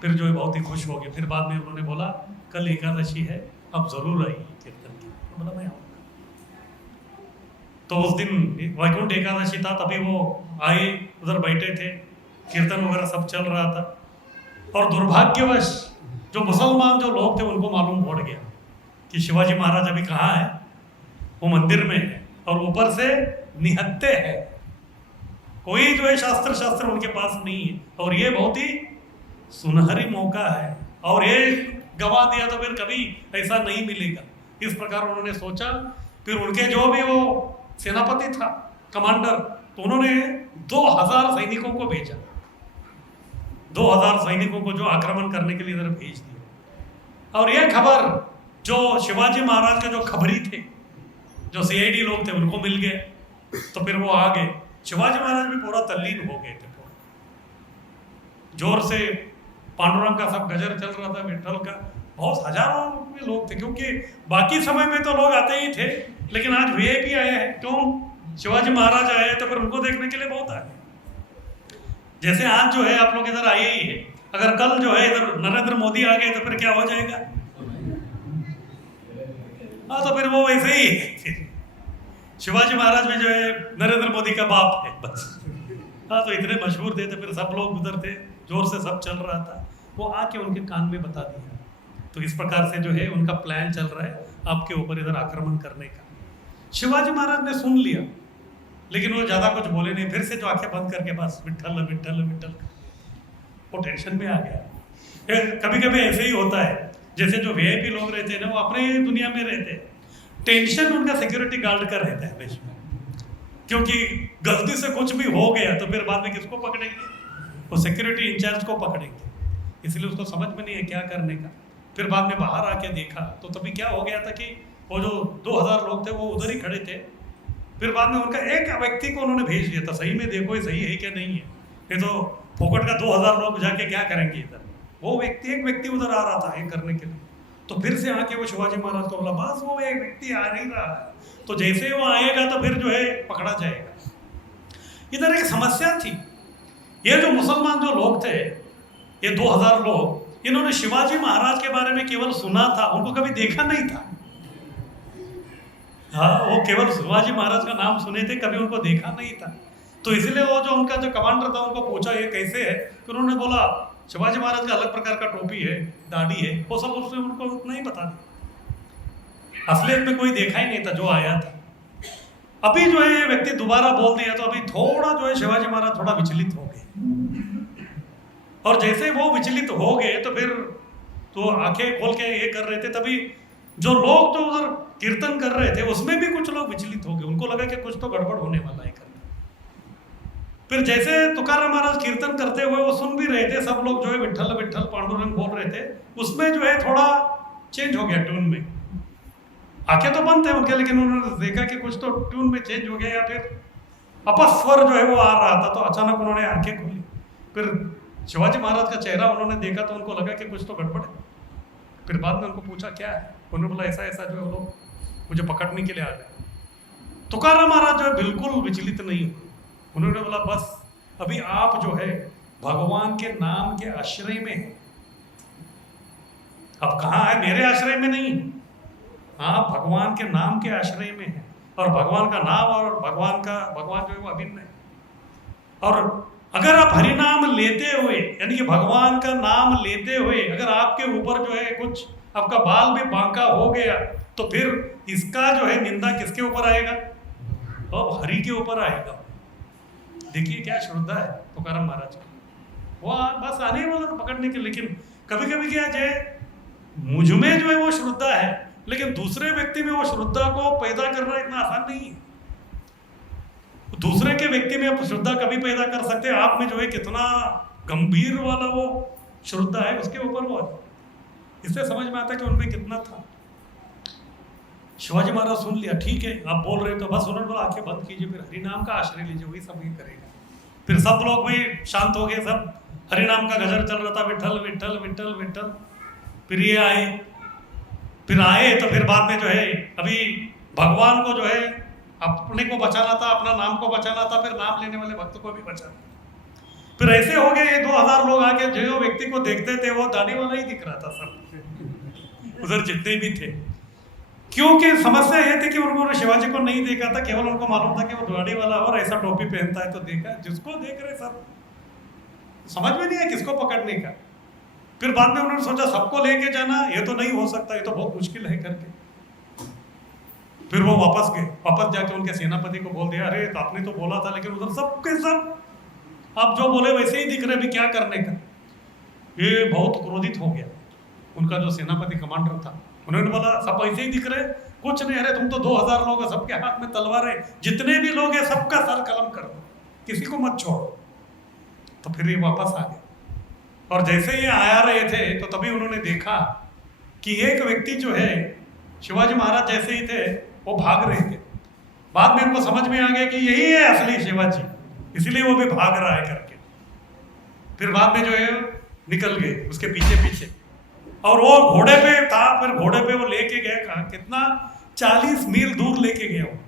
फिर जो है बहुत ही खुश हो गए। फिर बाद में उन्होंने बोला कल एकादशी है, अब जरूर आइए कीर्तन की। बोला मैं आऊँगा। तो उस दिन वैकुंठ एकादशी था, तभी वो आए, उधर बैठे थे, कीर्तन वगैरह सब चल रहा था। और दुर्भाग्यवश जो मुसलमान जो लोग थे उनको मालूम पड़ गया कि शिवाजी महाराज अभी कहाँ है, वो मंदिर में है और ऊपर से निहत्ते है, कोई जो है शास्त्र उनके पास नहीं है। और ये बहुत ही सुनहरी मौका है, और ये गवा दिया तो फिर कभी ऐसा नहीं मिलेगा। इस प्रकार उन्होंने सोचा। फिर उनके जो भी वो सेनापति था कमांडर, तो उन्होंने 2000 सैनिकों को भेजा, 2000 सैनिकों को जो आक्रमण करने के लिए इधर भेज दिया। और यह खबर जो शिवाजी महाराज के जो खबरी थे, जो सीआईडी लोग थे, उनको मिल गए, तो फिर वो आ गए। शिवाजी महाराज भी पूरा तल्लीन हो गए थे, जोर से पांडुरंग का सब गजर चल रहा था, विठल का, बहुत हजारों में लोग थे, क्योंकि बाकी समय में तो लोग आते ही थे, लेकिन आज वीआईपी आए हैं, क्यों? शिवाजी महाराज आए हैं तो फिर उनको देखने के लिए बहुत आए। जैसे आज जो है आप लोग इधर आए ही है, अगर कल जो है इधर नरेंद्र मोदी आ गए तो फिर क्या हो जाएगा? हाँ, तो फिर वो वैसे ही है। शिवाजी महाराज में जो है नरेंद्र मोदी का बाप है बस। हाँ, तो इतने मशहूर थे, तो फिर सब लोग उधर थे, जोर से सब चल रहा था, वो आके उनके कान में बता दिया। तो इस प्रकार से जो है उनका प्लान चल रहा है आपके ऊपर इधर आक्रमण करने का। शिवाजी महाराज ने सुन लिया, लेकिन वो ज्यादा कुछ बोले नहीं, फिर से जो आंखें बंद करके बस विठल विठल विठल, वो टेंशन में आ गया। कभी कभी ऐसे ही होता है, जैसे जो वीआईपी लोग रहते हैं ना, वो अपने दुनिया में रहते हैं, टेंशन उनका सिक्योरिटी गार्ड का रहता है हमेशा, क्योंकि गलती से कुछ भी हो गया तो फिर बाद में किसको पकड़ेंगे? वो सिक्योरिटी इंचार्ज को पकड़ेंगे, इसलिए उसको समझ में नहीं है क्या करने का। फिर बाद में बाहर आके देखा तो तभी क्या हो गया था कि वो जो 2000 लोग थे वो उधर ही खड़े थे। फिर बाद में उनका एक व्यक्ति को उन्होंने भेज दिया था, सही में देखो ये सही है क्या नहीं है, ये तो फोकट का 2000 लोग जाके क्या करेंगे इधर। वो व्यक्ति, एक व्यक्ति उधर आ रहा था ये करने के लिए, तो फिर से आके वो शिवाजी महाराज को बोला बस वो एक व्यक्ति आ नहीं रहा है, तो जैसे वो आएगा तो फिर जो है पकड़ा जाएगा। इधर एक समस्या थी, ये जो मुसलमान जो लोग थे, ये 2000 लोग, इन्होंने शिवाजी महाराज के बारे में केवल सुना था, उनको कभी देखा नहीं था। हाँ, वो केवल शिवाजी महाराज का नाम सुने थे, कभी उनको देखा नहीं था। तो इसलिए वो जो उनका जो कमांडर था उनको पूछा ये कैसे है, तो उन्होंने बोला शिवाजी महाराज का अलग प्रकार का टोपी है, दाढ़ी है, वो सब उसने उनको उतना ही बता दिया। असलियत में कोई देखा ही नहीं था जो आया था। अभी जो है ये व्यक्ति दोबारा बोल दिया, तो अभी थोड़ा जो है शिवाजी महाराज थोड़ा विचलित हो गए, और जैसे वो विचलित हो गए तो फिर तो आंखें खोल के ये कर रहे थे, तभी जो लोग तो उधर कीर्तन कर रहे थे उसमें भी कुछ लोग विचलित हो गए, उनको लगा कि कुछ तो गड़बड़ होने वाला है करना। फिर जैसे तुकाराम महाराज कीर्तन करते हुए वो सुन भी रहे थे, सब लोग जो है विठल विठल पांडुरंग बोल रहे थे, उसमें जो है थोड़ा चेंज हो गया ट्यून में। आंखें तो बंद थे उनके, लेकिन उन्होंने देखा कि कुछ तो ट्यून में चेंज हो गया, या फिर अपस्वर जो है वो आ रहा था, तो अचानक उन्होंने आंखें खोली। फिर शिवाजी महाराज का चेहरा उन्होंने देखा तो उनको लगा कि कुछ तो गड़बड़ है। फिर बाद में उनको पूछा क्या है, उन्होंने बोला ऐसा ऐसा जो है लोग मुझे पकड़ने के लिए आ रहे। तुकाराम महाराज जो है बिल्कुल विचलित नहीं हुए, उन्होंने बोला बस अभी आप जो है भगवान के नाम के आश्रय में है। अब कहाँ है? मेरे आश्रय में नहीं, आप भगवान के नाम के आश्रय में है, और भगवान का नाम और भगवान जो है वो अभिन्न है। और अगर आप हरि नाम लेते हुए, यानी कि भगवान का नाम लेते हुए अगर आपके ऊपर जो है कुछ आपका बाल भी बांका हो गया, तो फिर इसका जो है निंदा किसके ऊपर आएगा? तो हरि के ऊपर आएगा। देखिए क्या श्रद्धा है तुकाराम महाराज की, वो बस आने वाला पकड़ने के। लेकिन कभी कभी क्या है, मुझ में जो है वो श्रद्धा है, लेकिन दूसरे व्यक्ति में वो श्रद्धा को पैदा करना इतना आसान नहीं है। दूसरे के व्यक्ति में आप श्रद्धा कभी पैदा कर सकते हैं, आप में जो है कितना गंभीर वाला वो श्रद्धा है उसके ऊपर वो है। इससे समझ में आता है कि उनमें कितना था। शिवाजी महाराज सुन लिया, ठीक है आप बोल रहे तो बस उन्होंने बोला आंखें बंद कीजिए, फिर हरिनाम का आश्रय लीजिए, वही सब ये करेगा। फिर सब लोग भी शांत हो गए, सब हरिनाम का गजर चल रहा था, विठल विठल विठल विठल। फिर ये आए तो फिर बाद में जो है अभी भगवान को जो है अपने को बचाना था, अपना नाम को बचाना था, फिर नाम लेने वाले भक्त को भी बचाना। फिर ऐसे हो गए 2000 लोग आके जो व्यक्ति को देखते थे वो दाढ़ी वाला ही दिख रहा था सब उधर जितने भी थे, क्योंकि समस्या ये थी कि उन्होंने शिवाजी को नहीं देखा था, केवल उनको मालूम था कि वो दाढ़ी वाला और ऐसा टोपी पहनता है, तो देखा, जिसको देख रहे सब समझ में नहीं है किसको पकड़ने का। फिर बाद में उन्होंने सोचा सबको लेके जाना ये तो नहीं हो सकता, ये तो बहुत मुश्किल है करके। फिर वो वापस गए, वापस जाके उनके सेनापति को बोल दिया, अरे तो आपने तो बोला था, लेकिन उधर सब के सब आप जो बोले वैसे ही दिख रहे, भी क्या करने का। ये बहुत क्रोधित हो गया उनका जो सेनापति कमांडर था, उन्होंने बोला सब ऐसे ही दिख रहे, कुछ नहीं, अरे तुम तो 2000 लोग हो, सबके हाथ में तलवारें, जितने भी लोग हैं सबका सर कलम कर दो, किसी को मत छोड़ो। तो फिर ये वापस आ गए, और जैसे ये आया रहे थे तो तभी उन्होंने देखा कि एक व्यक्ति जो है, शिवाजी महाराज जैसे ही थे वो भाग रहे थे। बाद में उनको समझ में आ गया कि यही है असली शिवाजी, इसलिए वो भी भाग रहा है करके। फिर बाद में जो है निकल गए उसके पीछे पीछे, और वो घोड़े पे था, फिर घोड़े पे वो लेके गए कहा, कितना 40 मील दूर लेके गया वो,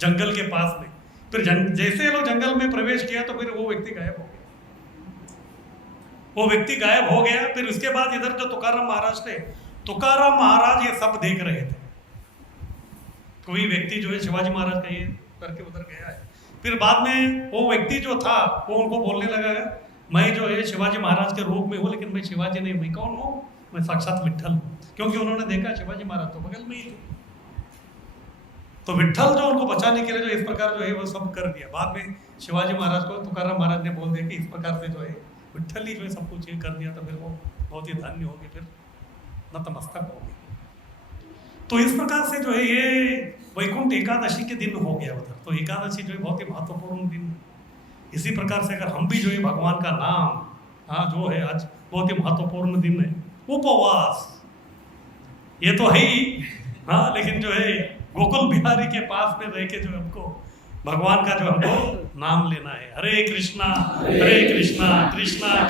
जंगल के पास में। फिर जैसे ये लोग जंगल में प्रवेश किया तो फिर वो व्यक्ति गायब हो गया, वो व्यक्ति गायब हो गया। फिर उसके बाद इधर जो तुकाराम महाराज थे, तुकाराम महाराज ये सब देख रहे थे, कोई व्यक्ति जो है शिवाजी महाराज का ये करके उधर गया है। फिर बाद में वो व्यक्ति जो था वो उनको बोलने लगा, मैं जो है शिवाजी महाराज के रूप में हूँ, लेकिन मैं शिवाजी नहीं, मैं कौन हूँ, मैं साक्षात विट्ठल हूँ। क्योंकि उन्होंने देखा शिवाजी महाराज तो बगल में ही थे, तो विट्ठल जो उनको बचाने के लिए जो इस प्रकार जो है वो सब कर दिया। बाद में शिवाजी महाराज को तुकाराम महाराज ने बोल दिया कि इस प्रकार से जो है विट्ठल ही जो है सब कुछ ये कर दिया, तो फिर वो बहुत ही धन्य हो गए, फिर नतमस्तक हो गए। तो इस प्रकार से जो है ये वैकुंठ एकादशी के दिन हो गया उधर। तो एकादशी जो है बहुत ही महत्वपूर्ण दिन। इसी प्रकार से अगर हम भी जो है भगवान का नाम जो है आज बहुत ही महत्वपूर्ण दिन है, उपवास ये तो है ही, लेकिन जो है गोकुल बिहारी के पास में रह के जो हमको भगवान का जो हमको नाम लेना है, हरे कृष्णा कृष्णा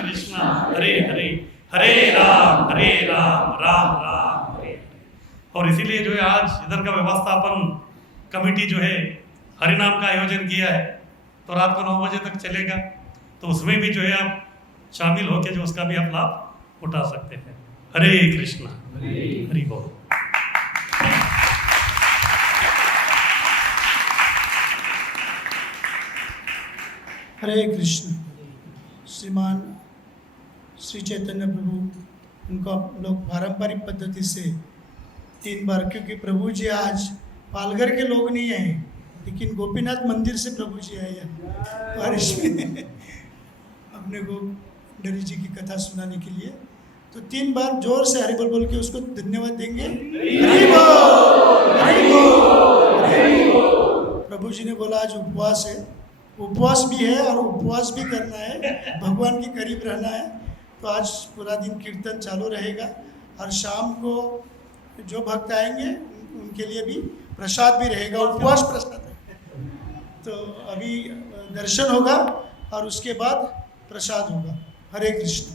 कृष्णा हरे हरे, हरे राम राम राम हरे। और इसीलिए जो है आज इधर का व्यवस्थापन कमेटी जो है हरिनाम का आयोजन किया है, तो रात को 9 बजे तक चलेगा, तो उसमें भी जो है आप शामिल होकर जो उसका भी आप लाभ उठा सकते हैं। हरे कृष्णा, हरि बोल। हरे कृष्ण। श्रीमान श्री चैतन्य प्रभु, उनको हम लोग पारंपरिक पद्धति से 3 बार, क्योंकि प्रभु जी आज पालघर के लोग नहीं आए, लेकिन गोपीनाथ मंदिर से प्रभु जी आए हैं बारिश में अपने को डरी जी की कथा सुनाने के लिए। तो 3 बार जोर से हरि बोल बोल के उसको धन्यवाद देंगे। हरि बोल, हरि बोल, हरि बोल। प्रभु जी ने बोला आज उपवास है, उपवास भी है और उपवास भी करना है, भगवान के करीब रहना है। तो आज पूरा दिन कीर्तन चालू रहेगा, और शाम को जो भक्त आएंगे उनके लिए भी प्रसाद भी रहेगा, उपवास प्रसाद है। तो अभी दर्शन होगा और उसके बाद प्रसाद होगा। हरे कृष्ण।